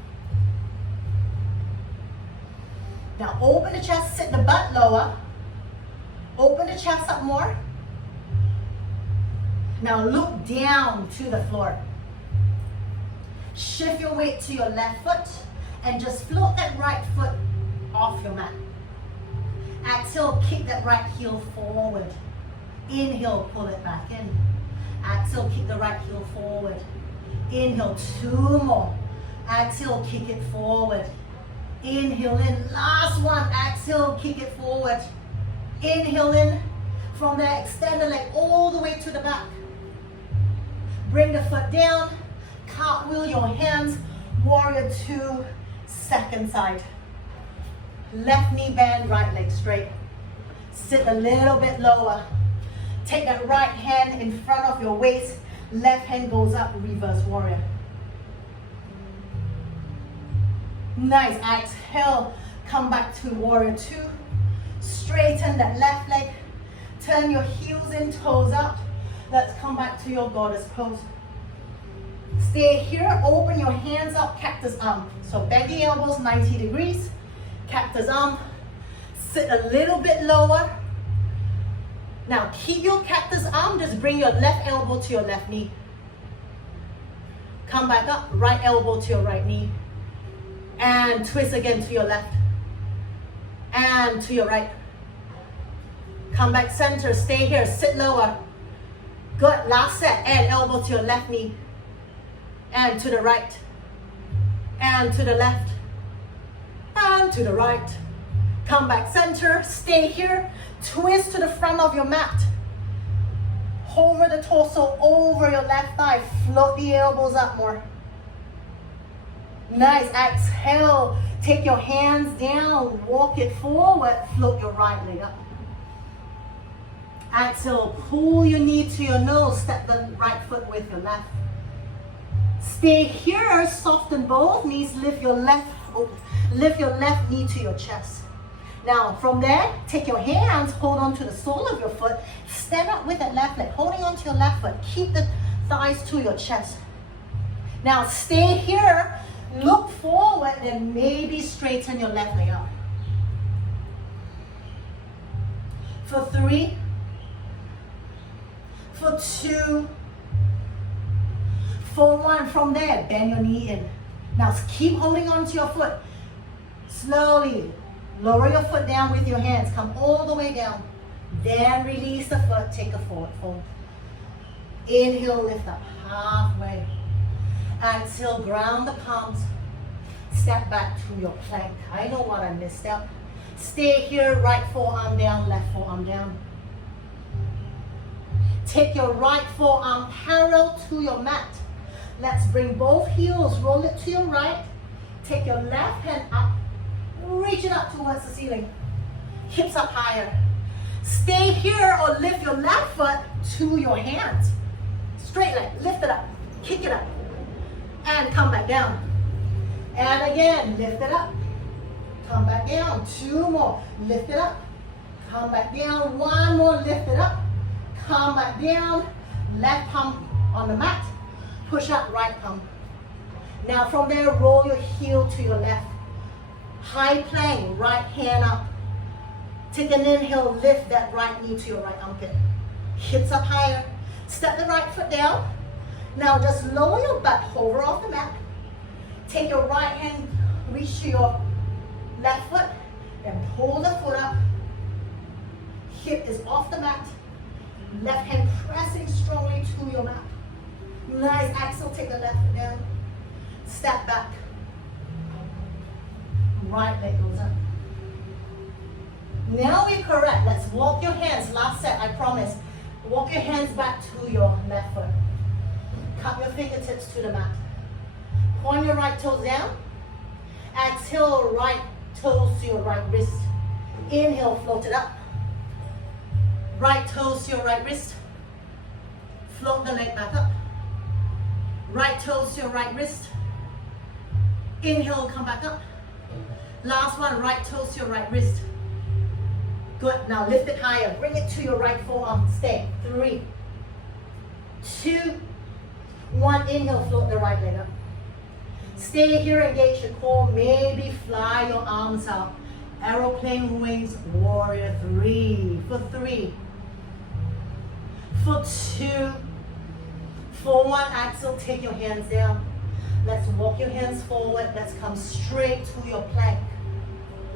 Now open the chest, sit the butt lower. Open the chest up more. Now look down to the floor. Shift your weight to your left foot and just float that right foot off your mat. Exhale, kick that right heel forward. Inhale, pull it back in. Exhale, kick the right heel forward. Inhale, 2 more. Exhale, kick it forward. Inhale in, last one. Exhale, kick it forward. Inhale in. From there, extend the leg all the way to the back. Bring the foot down. Cartwheel your hands. Warrior 2, second side. Left knee bend, right leg straight. Sit a little bit lower. Take that right hand in front of your waist. Left hand goes up, reverse warrior. Nice, exhale. Come back to warrior 2. Straighten that left leg. Turn your heels in, toes up. Let's come back to your goddess pose. Stay here, open your hands up, cactus arm. So bend the elbows 90 degrees. Cactus arm. Sit a little bit lower. Now keep your cactus arm, just bring your left elbow to your left knee. Come back up, right elbow to your right knee. And twist again to your left. And to your right. Come back center, stay here, sit lower. Good, last set, and elbow to your left knee. And to the right. And to the left. And to the right. Come back center, stay here. Twist to the front of your mat. Hover the torso over your left thigh. Float the elbows up more. Nice, exhale. Take your hands down, walk it forward, float your right leg up. Exhale, pull your knee to your nose, step the right foot with your left. Stay here, soften both knees, lift your left knee to your chest. Now from there, take your hands, hold on to the sole of your foot, stand up with that left leg, holding on to your left foot, keep the thighs to your chest. Now stay here, look forward, and maybe straighten your left leg up. For 3, for 2, for 1. From there, bend your knee in. Now keep holding on to your foot. Slowly lower your foot down with your hands. Come all the way down. Then release the foot. Take a forward fold. Inhale, lift up halfway. Exhale, ground the palms. Step back to your plank. I know what I missed out. Stay here, right forearm down, left forearm down. Take your right forearm parallel to your mat. Let's bring both heels, roll it to your right. Take your left hand up, reach it up towards the ceiling. Hips up higher. Stay here or lift your left foot to your hands. Straight leg, lift it up, kick it up, and come back down. And again, lift it up, come back down. 2 more, lift it up, come back down. 1 more, lift it up, come back down. Left palm on the mat, push up right palm. Now from there, roll your heel to your left. High plank, right hand up. Take an inhale, lift that right knee to your right armpit. Hips up higher. Step the right foot down. Now just lower your butt, hover off the mat. Take your right hand, reach to your left foot, and pull the foot up. Hip is off the mat. Left hand pressing strongly to your mat. Nice exhale, take the left foot down. Step back. Right leg goes up. Now we're correct. Let's walk your hands. Last set, I promise. Walk your hands back to your left foot. Cup your fingertips to the mat. Point your right toes down. Exhale, right toes to your right wrist. Inhale, float it up. Right toes to your right wrist. Float the leg back up. Right toes to your right wrist. Inhale, come back up. Last one, right toes to your right wrist. Good, now lift it higher. Bring it to your right forearm. Stay. 3, 2, 1. Inhale, float the right leg up. Stay here, engage your core. Maybe fly your arms out. Aeroplane wings, warrior 3. For 3. For 2. For 1, exhale, take your hands down. Let's walk your hands forward. Let's come straight to your plank.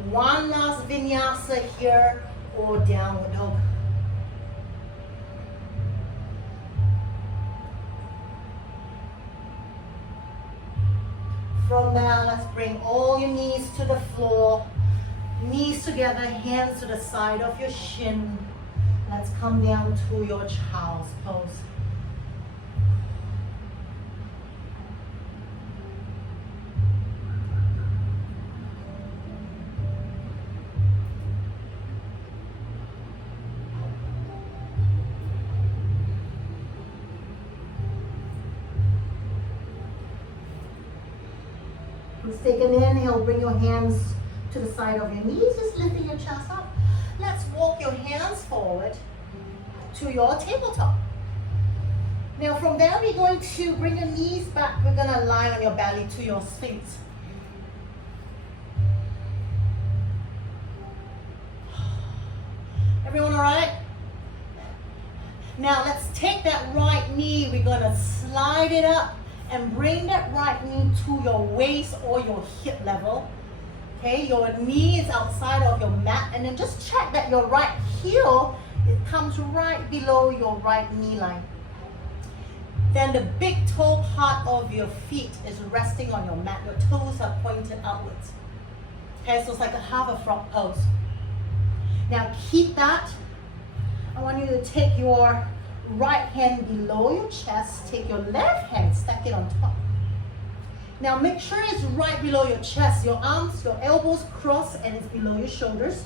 One last vinyasa here or downward dog. From there, let's bring all your knees to the floor. Knees together, hands to the side of your shin. Let's come down to your child's pose. Let's take an inhale, bring your hands to the side of your knees, just lifting your chest up. Let's walk your hands forward to your tabletop. Now from there, we're going to bring your knees back. We're going to lie on your belly to your sphinx. Everyone all right? Now let's take that right knee. We're going to slide it up and bring that right knee to your waist or your hip level. Okay, your knee is outside of your mat, and then just check that your right heel, it comes right below your right knee line. Then the big toe part of your feet is resting on your mat. Your toes are pointed outwards. Okay, so it's like a half a frog pose. Now keep that. I want you to take your right hand below your chest, take your left hand, stack it on top. Now make sure it's right below your chest, your arms, your elbows cross and it's below your shoulders.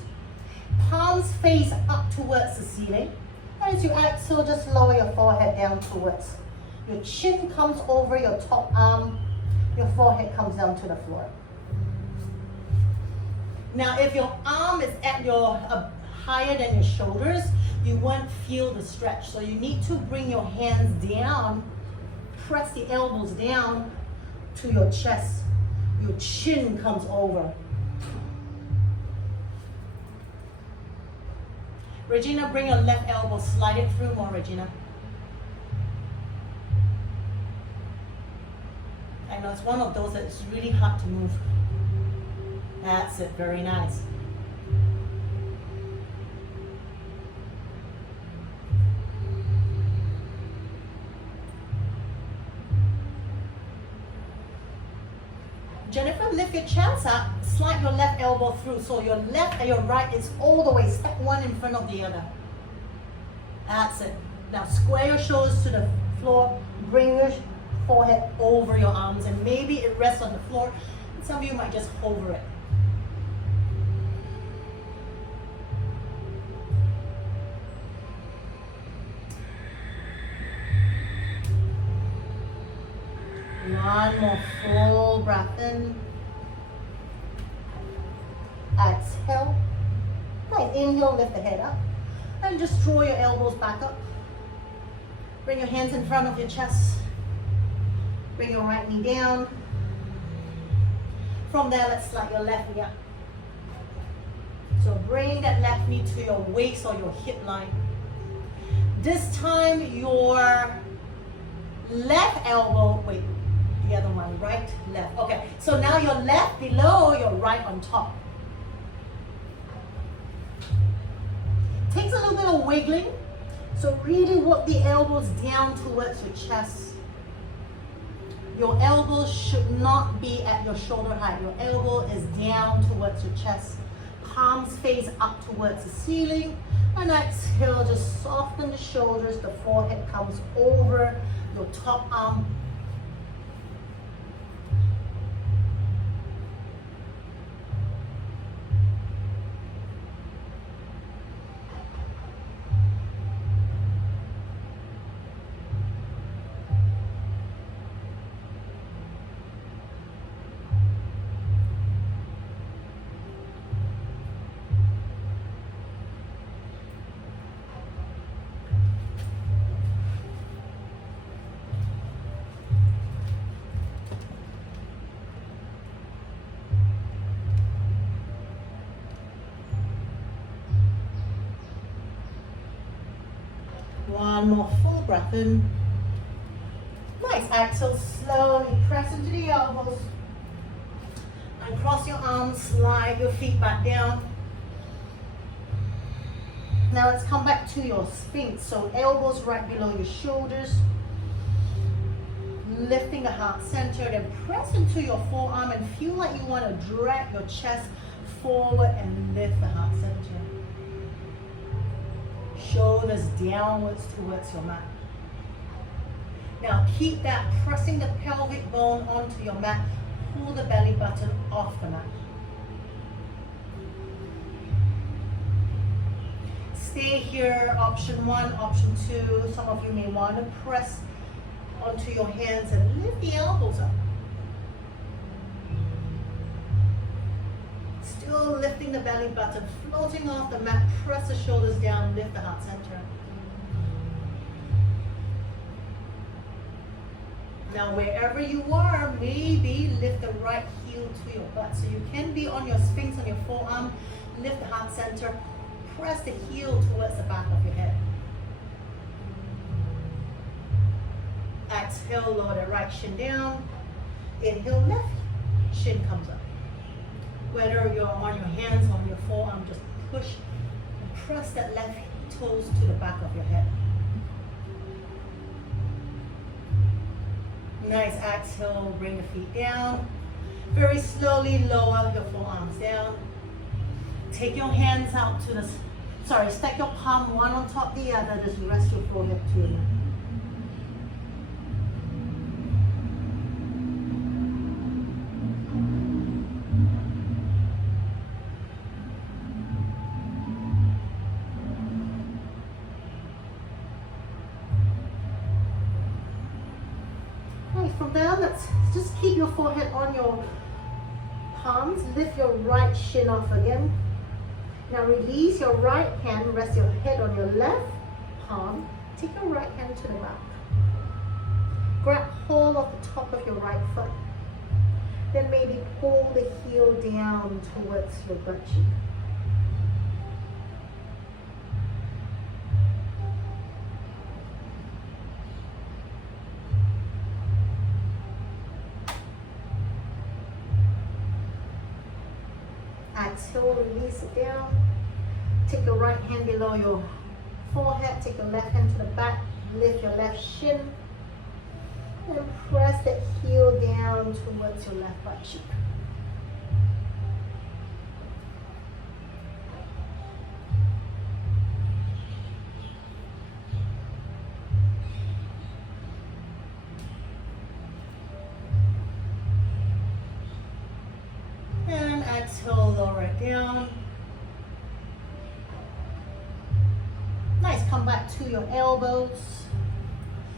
Palms face up towards the ceiling. As you exhale, just lower your forehead down towards. Your chin comes over your top arm, your forehead comes down to the floor. Now if your arm is at your higher than your shoulders, you won't feel the stretch. So you need to bring your hands down, press the elbows down to your chest. Your chin comes over. Regina, bring your left elbow, slide it through more, Regina. I know it's one of those that's really hard to move. That's it, very nice. Jennifer, lift your chest up, slide your left elbow through. So your left and your right is all the way, step one in front of the other. That's it. Now square your shoulders to the floor, bring your forehead over your arms, and maybe it rests on the floor. Some of you might just hover it. One more full breath in. Exhale. Nice. Inhale, lift the head up. And just draw your elbows back up. Bring your hands in front of your chest. Bring your right knee down. From there, let's slide your left knee up. So bring that left knee to your waist or your hip line. This time, your left elbow, wait, the other one, right, left. Okay, so now your left below, your right on top. Takes a little bit of wiggling. So really work the elbows down towards your chest. Your elbows should not be at your shoulder height. Your elbow is down towards your chest. Palms face up towards the ceiling. And exhale, just soften the shoulders. The forehead comes over your top arm. One more full breath in. Nice. Exhale, slowly press into the elbows. And cross your arms, slide your feet back down. Now let's come back to your Sphinx. So elbows right below your shoulders. Lifting the heart center, then press into your forearm and feel like you want to drag your chest forward and lift the heart center. Shoulders downwards towards your mat. Now keep that, pressing the pelvic bone onto your mat. Pull the belly button off the mat. Stay here, option 1, option 2. Some of you may want to press onto your hands and lift the elbows up. Still lifting the belly button, floating off the mat, press the shoulders down, lift the heart center. Now wherever you are, maybe lift the right heel to your butt. So you can be on your Sphinx on your forearm, lift the heart center, press the heel towards the back of your head. Exhale, lower the right shin down. Inhale, left shin comes up. Whether you're on your hands or on your forearm, just push and press that left toes to the back of your head. Nice. Exhale, bring the feet down. Very slowly lower your forearms down. Take your hands out to the, stack your palm one on top of the other. Just rest your forehead to your mat. From there, let's just keep your forehead on your palms. Lift your right shin off again. Now release your right hand, rest your head on your left palm. Take your right hand to the back. Grab hold of the top of your right foot. Then maybe pull the heel down towards your butt cheek. Exhale, release it down. Take your right hand below your forehead. Take your left hand to the back. Lift your left shin. And press that heel down towards your left butt cheek. Exhale, lower it down. Nice, come back to your elbows.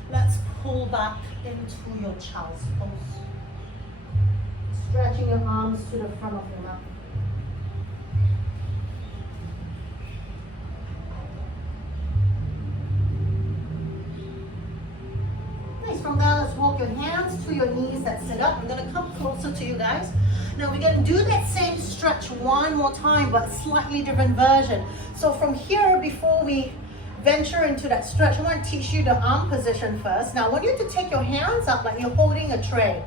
Let's pull back into your child's pose. Stretching your arms to the front of your mat. Nice, from there, let's walk your hands to your knees that sit up. I'm gonna come closer to you guys. Now we're gonna do that same stretch one more time, but slightly different version. So from here, before we venture into that stretch, I want to teach you the arm position first. Now I want you to take your hands up like you're holding a tray.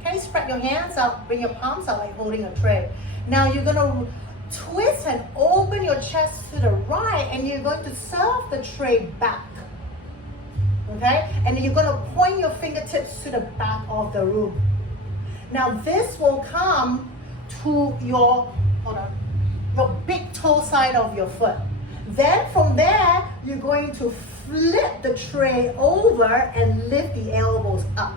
Okay, spread your hands out, bring your palms out like holding a tray. Now you're gonna twist and open your chest to the right, and you're going to serve the tray back. Okay, and then you're gonna point your fingertips to the back of the room. Now this will come to your, your big toe side of your foot. Then from there, you're going to flip the tray over and lift the elbows up.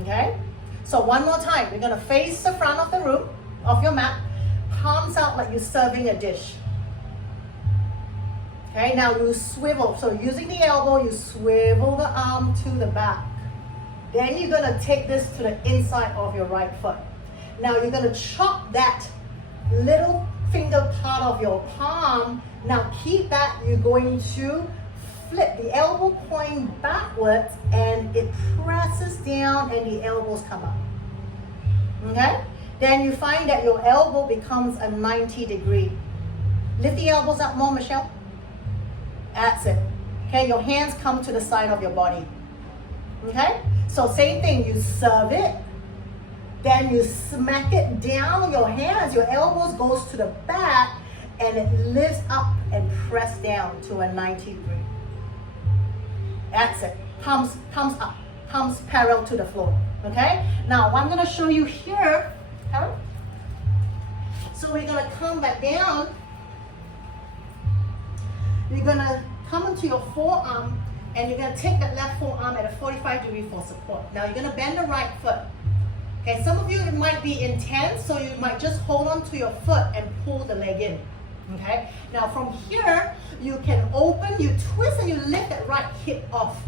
Okay? So one more time, you're gonna face the front of the room, of your mat, palms out like you're serving a dish. Okay, now you swivel. So using the elbow, you swivel the arm to the back. Then you're gonna take this to the inside of your right foot. Now you're gonna chop that little finger part of your palm. Now keep that, you're going to flip the elbow point backwards and it presses down and the elbows come up. Okay? Then you find that your elbow becomes a 90 degree. Lift the elbows up more, Michelle. That's it. Okay, your hands come to the side of your body. Okay? So same thing, you serve it, then you smack it down your hands, your elbows goes to the back, and it lifts up and press down to a 90 degree. That's it. Palms up, palms parallel to the floor. Okay? Now what I'm gonna show you here, so we're gonna come back down. You're gonna come into your forearm, and you're going to take that left forearm at a 45 degree for support. Now you're going to bend the right foot. Okay, some of you it might be intense, so you might just hold on to your foot and pull the leg in. Okay, now from here, you can open, you twist and you lift that right hip off.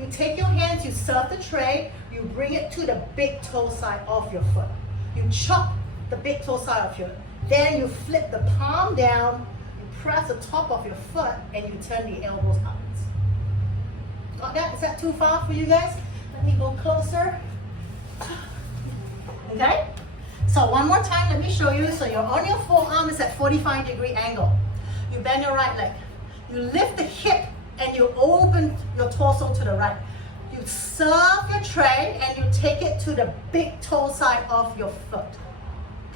You take your hands, you serve the tray, you bring it to the big toe side of your foot. You chop the big toe side of your foot. Then you flip the palm down, you press the top of your foot, and you turn the elbows upwards. Got that? Is that too far for you guys? Let me go closer. Okay? So one more time, let me show you. So you're on your forearm, is at 45 degree angle. You bend your right leg. You lift the hip and you open your torso to the right. You serve your tray and you take it to the big toe side of your foot.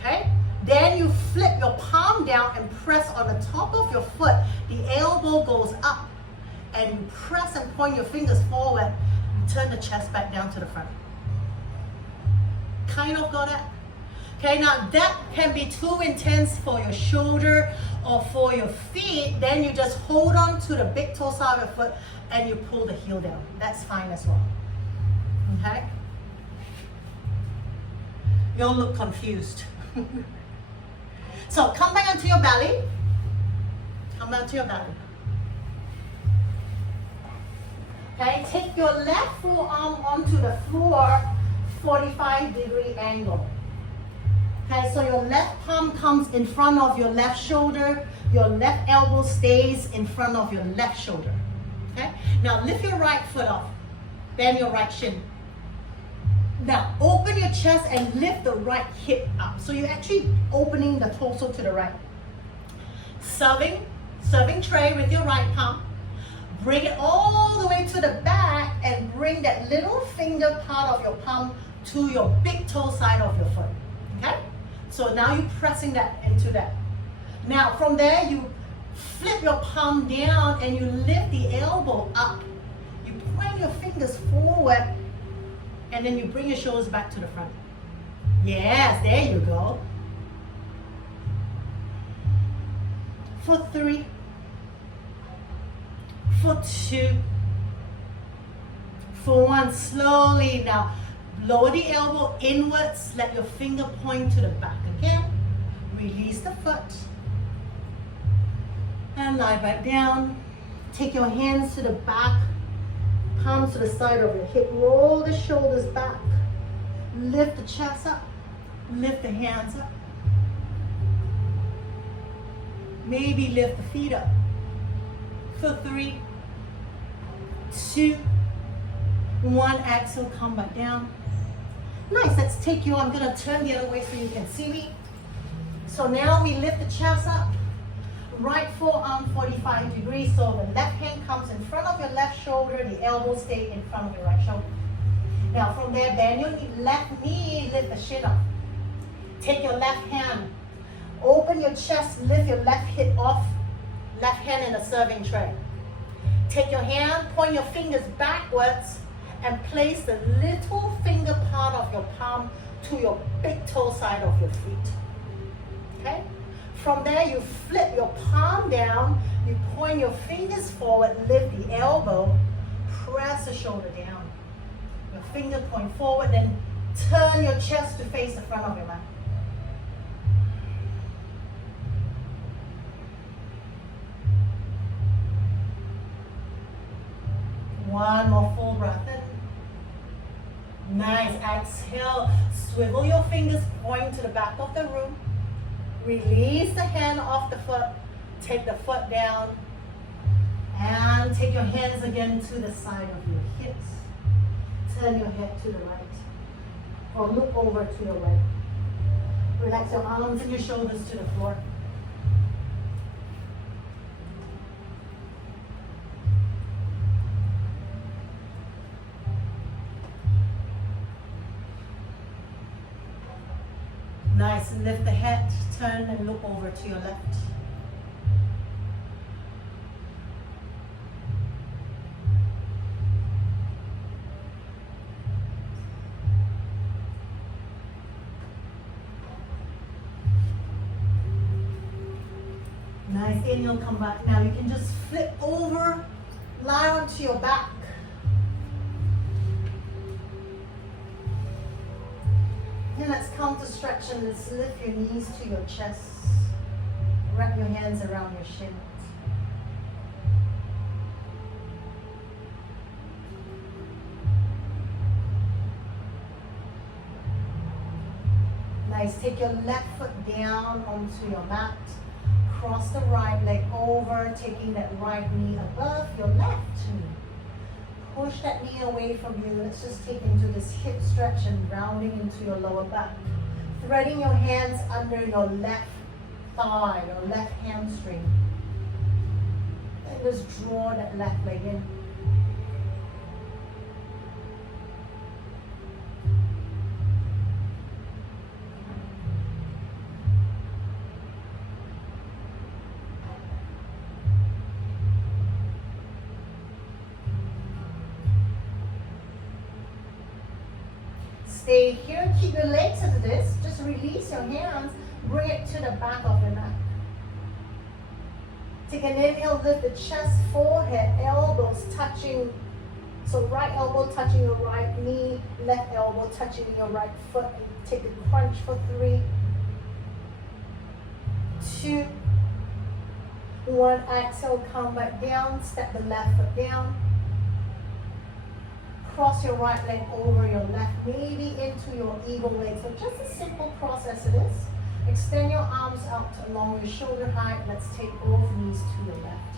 Okay? Then you flip your palm down and press on the top of your foot. The elbow goes up. And you press and point your fingers forward, you turn the chest back down to the front. Kind of got it? Okay, now that can be too intense for your shoulder or for your feet. Then you just hold on to the big toe side of your foot and you pull the heel down. That's fine as well. Okay? You'll look confused. So come back onto your belly. Come back to your belly. Okay, take your left forearm onto the floor, 45 degree angle. Okay, so your left palm comes in front of your left shoulder, your left elbow stays in front of your left shoulder. Okay, now lift your right foot up, bend your right shin. Now open your chest and lift the right hip up. So you're actually opening the torso to the right. Serving tray with your right palm. Bring it all the way to the back and bring that little finger part of your palm to your big toe side of your foot. Okay? So now you're pressing that into that. Now from there, you flip your palm down and you lift the elbow up. You point your fingers forward and then you bring your shoulders back to the front. Yes, there you go. For 3. For 2, for 1, slowly now. Lower the elbow inwards, let your finger point to the back again. Release the foot. And lie back down. Take your hands to the back, palms to the side of your hip. Roll the shoulders back. Lift the chest up. Lift the hands up. Maybe lift the feet up. For 3, 2, 1. Exhale, come back down. Nice, let's take you, I'm gonna turn the other way so you can see me. So now we lift the chest up. Right forearm 45 degrees, so the left hand comes in front of your left shoulder, the elbow stays in front of your right shoulder. Now from there, bend your left knee, lift the shin up. Take your left hand, open your chest, lift your left hip off, left hand in a serving tray. Take your hand, point your fingers backwards, and place the little finger part of your palm to your big toe side of your feet. Okay? From there, you flip your palm down, you point your fingers forward, lift the elbow, press the shoulder down. Your finger point forward, then turn your chest to face the front of your mat. One more full breath in. Nice. Exhale. Swivel your fingers, point to the back of the room. Release the hand off the foot. Take the foot down. And take your hands again to the side of your hips. Turn your head to the right. Or look over to your right. Relax your arms and your shoulders to the floor. Nice, and lift the head, turn and look over to your left. Nice, inhale, come back. Now you can just flip over, lie onto your back. And let's counter stretch and let's lift your knees to your chest. Wrap your hands around your shins. Nice, take your left foot down onto your mat. Cross the right leg over, taking that right knee above your left knee. Push that knee away from you. Let's just take into this hip stretch and rounding into your lower back. Threading your hands under your left thigh, your left hamstring. And just draw that left leg in. Stay here, keep your legs at this, just release your hands, bring it to the back of the mat. Take an inhale, lift the chest, forehead, elbows touching, so right elbow touching your right knee, left elbow touching your right foot, and take a crunch for 3, 2, 1, exhale, come back down, step the left foot down. Cross your right leg over your left, maybe into your eagle leg. So just a simple process it is. Extend your arms out along your shoulder height. Let's take both knees to the left.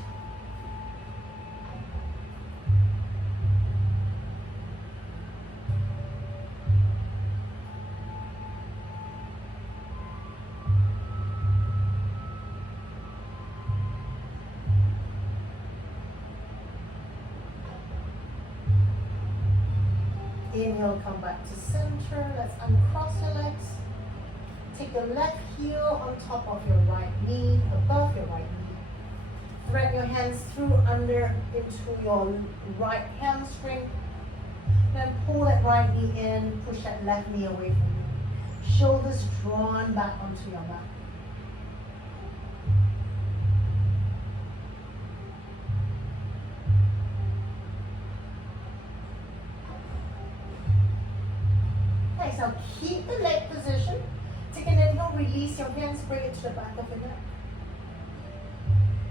Inhale, come back to center. Let's uncross your legs. Take the left heel on top of your right knee, above your right knee. Thread your hands through under into your right hamstring. Then pull that right knee in, push that left knee away from you. Shoulders drawn back onto your mat. exhale, keep the leg position. Take an inhale, release your hands, bring it to the back of your neck.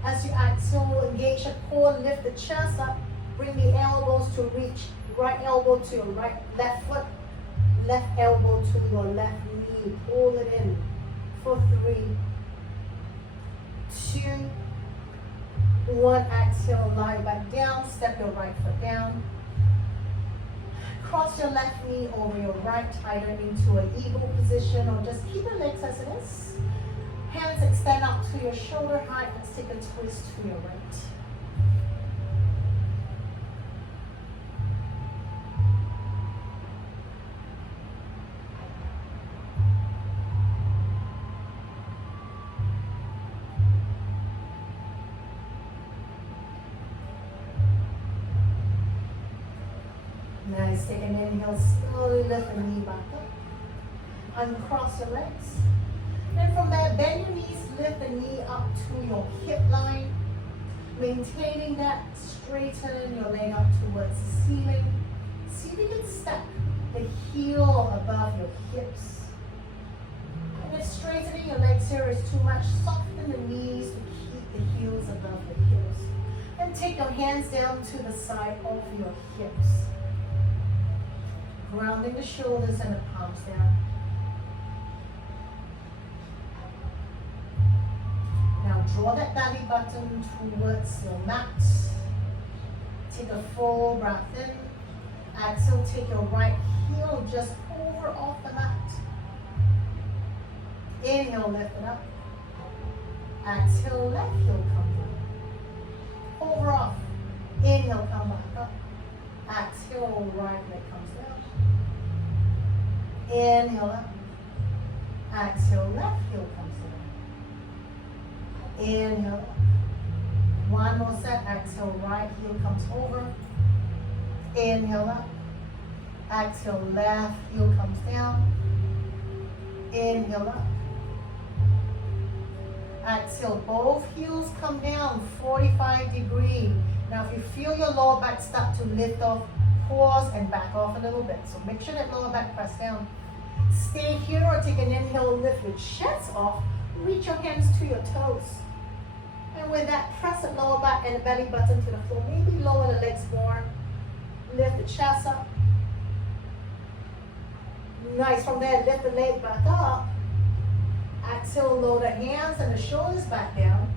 As you exhale, engage the core, lift the chest up, bring the elbows to reach right elbow to your right, left foot, left elbow to your left knee. Pull it in for 3, 2, 1. Exhale, lie back down, step your right foot down. Cross your left knee over your right, either into an eagle position or just keep your legs as it is. Hands extend out to your shoulder height. Let's take a twist to your right. Nice. Take an inhale, slowly lift the knee back up. Uncross your legs. Then from there, bend your knees, lift the knee up to your hip line. Maintaining that, straighten your leg up towards the ceiling. See if you can stack the heel above your hips. And if straightening your legs here is too much, soften the knees to keep the heels above the hips. And take your hands down to the side of your hips. Grounding the shoulders and the palms down. Now draw that belly button towards your mat. Take a full breath in. Exhale, take your right heel just over off the mat. Inhale, lift it up. Exhale, left heel come down. Over off. Inhale, come back up. Exhale, right leg comes down. Inhale up. Exhale, left heel comes down. Inhale up. One more set. Exhale, right heel comes over. Inhale up. Exhale, left heel comes down. Inhale up. Exhale, both heels come down 45 degrees. Now if you feel your lower back start to lift off, pause and back off a little bit. So make sure that lower back press down. Stay here or take an inhale, lift your chest off. Reach your hands to your toes. And with that, press the lower back and the belly button to the floor. Maybe lower the legs more. Lift the chest up. Nice. From there, lift the leg back up. Exhale, lower the hands and the shoulders back down.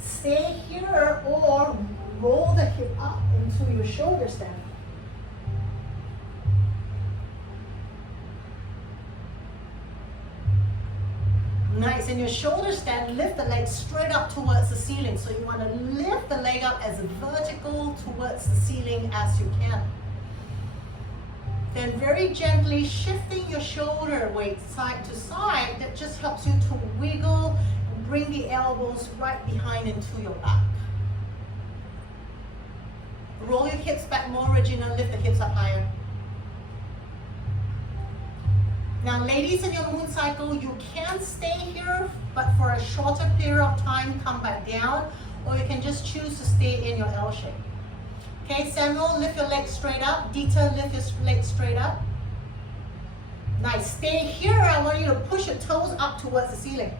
Stay here or roll the hip up into your shoulder stand. Nice. In your shoulder stand, lift the leg straight up towards the ceiling. So you want to lift the leg up as vertical towards the ceiling as you can. Then very gently shifting your shoulder weight side to side. That just helps you to wiggle and bring the elbows right behind into your back. Roll your hips back more, Regina. Lift the hips up higher. Now, ladies, in your moon cycle, you can stay here, but for a shorter period of time, come back down, or you can just choose to stay in your L shape. Okay, Samuel, lift your legs straight up. Dita, lift your legs straight up. Nice. Stay here. I want you to push your toes up towards the ceiling.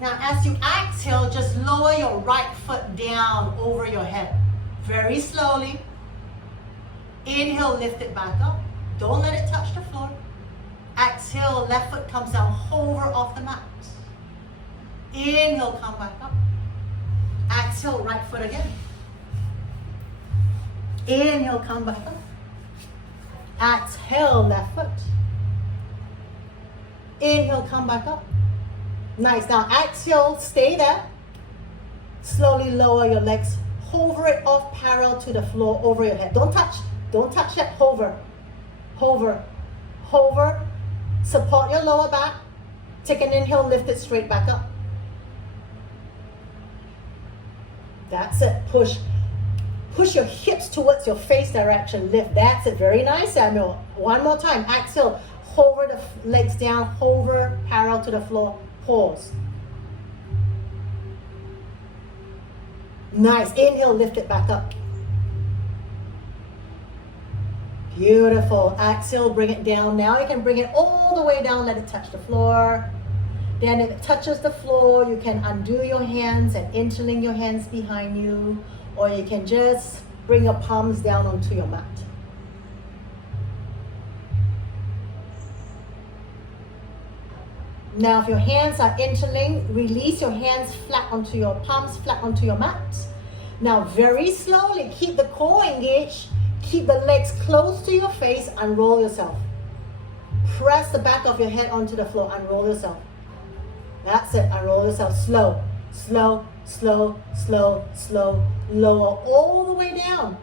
Now, as you exhale, just lower your right foot down over your head. Very slowly. Inhale, lift it back up. Don't let it touch the floor. Exhale, left foot comes down, hover off the mat. Inhale, come back up. Exhale, right foot again. Inhale, come back up. Exhale, left foot. Inhale, come back up. Nice. Now exhale, stay there. Slowly lower your legs. Hover it off parallel to the floor over your head. Don't touch that. Hover. Hover. Hover. Support your lower back. Take an inhale, lift it straight back up. That's it. Push. Push your hips towards your face direction. Lift. That's it. Very nice, Samuel. One more time. Exhale. Hover the legs down. Hover parallel to the floor. Pause. Nice. Inhale, lift it back up. Beautiful. Exhale, bring it down. Now you can bring it all the way down, let it touch the floor. Then if it touches the floor, you can undo your hands and interlink your hands behind you, or you can just bring your palms down onto your mat. Now if your hands are interlinked, release your hands flat onto your palms, flat onto your mat. Now very slowly, keep the core engaged, keep the legs close to your face, unroll yourself. Press the back of your head onto the floor, unroll yourself. That's it, unroll yourself, slow, slow, slow, slow, slow, lower all the way down.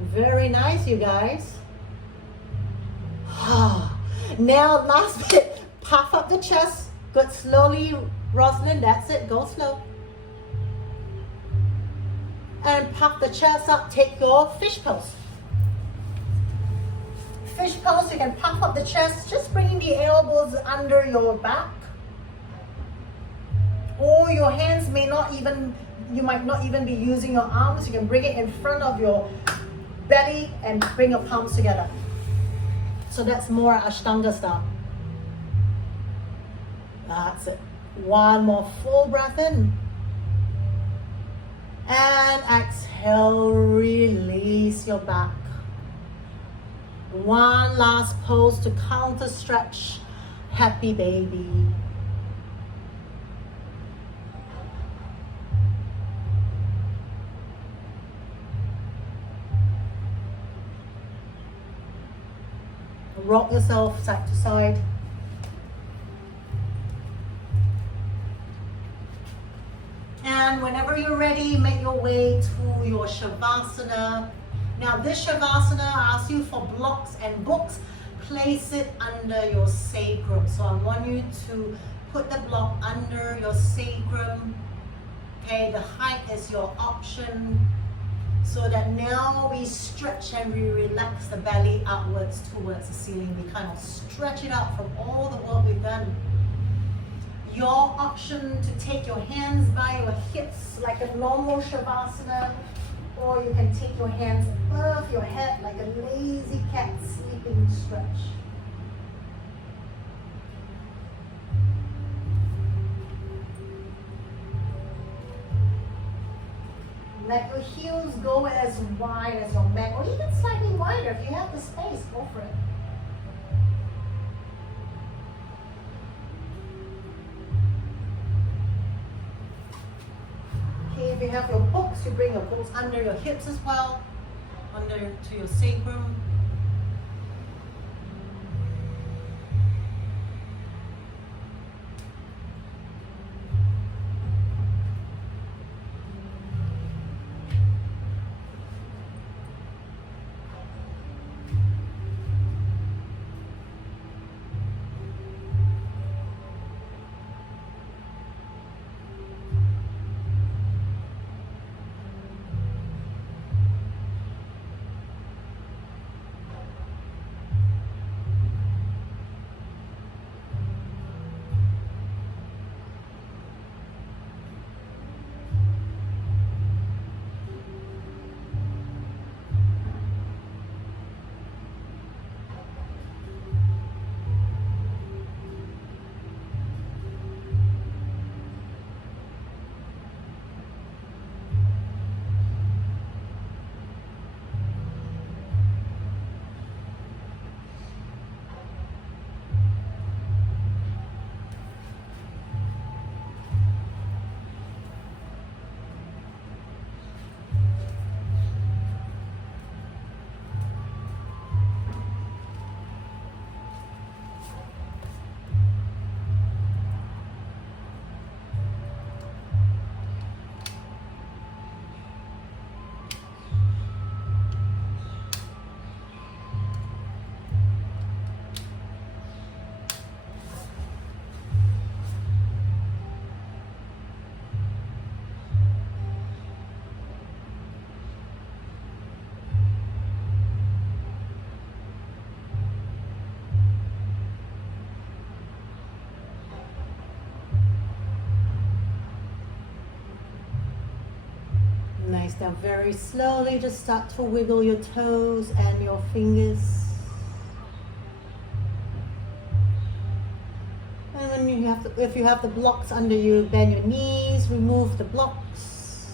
Very nice, you guys. Now last bit, puff up the chest. Good, slowly, Rosalind, that's it, go slow. And puff the chest up, take your fish pose. Fish pose, you can puff up the chest, just bringing the elbows under your back. Or your hands may not even, you might not even be using your arms. You can bring it in front of your belly and bring your palms together. So that's more Ashtanga style. That's it. One more full breath in. And exhale, release your back. One last pose to counter stretch. Happy baby. Rock yourself side to side. And whenever you're ready, make your way to your Shavasana. Now this Shavasana asks you for blocks and books. Place it under your sacrum. So I want you to put the block under your sacrum. Okay, the height is your option. So that now we stretch and we relax the belly outwards towards the ceiling. We kind of stretch it out from all the work we've done. Your option to take your hands by your hips like a normal Shavasana, or you can take your hands above your head like a lazy cat sleeping stretch. Let your heels go as wide as your mat, or even slightly wider if you have the space, go for it. Okay, if you have your books, you bring your books under your hips as well, under to your sacrum. Nice. Now very slowly just start to wiggle your toes and your fingers. And when you have if you have the blocks under you, bend your knees, remove the blocks.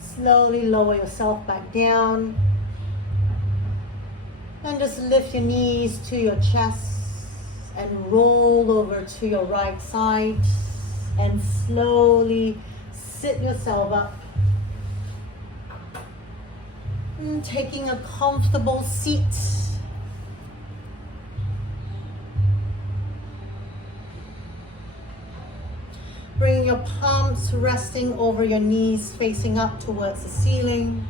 Slowly lower yourself back down. And just lift your knees to your chest and roll over to your right side. And slowly sit yourself up. And taking a comfortable seat. Bring your palms resting over your knees, facing up towards the ceiling.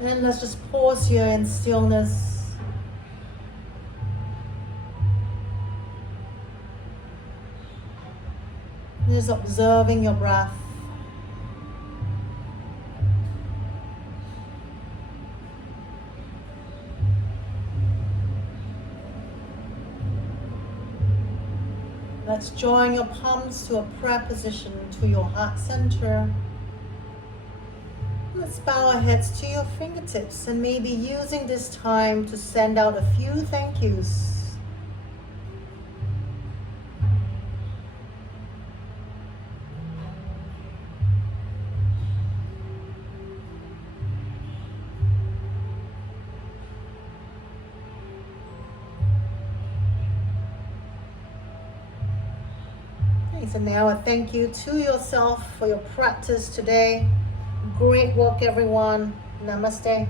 And let's just pause here in stillness. Just observing your breath. Let's join your palms to a prayer position to your heart center. Let's bow our heads to your fingertips and maybe using this time to send out a few thank yous. So now a thank you to yourself for your practice today. Great work, everyone. Namaste.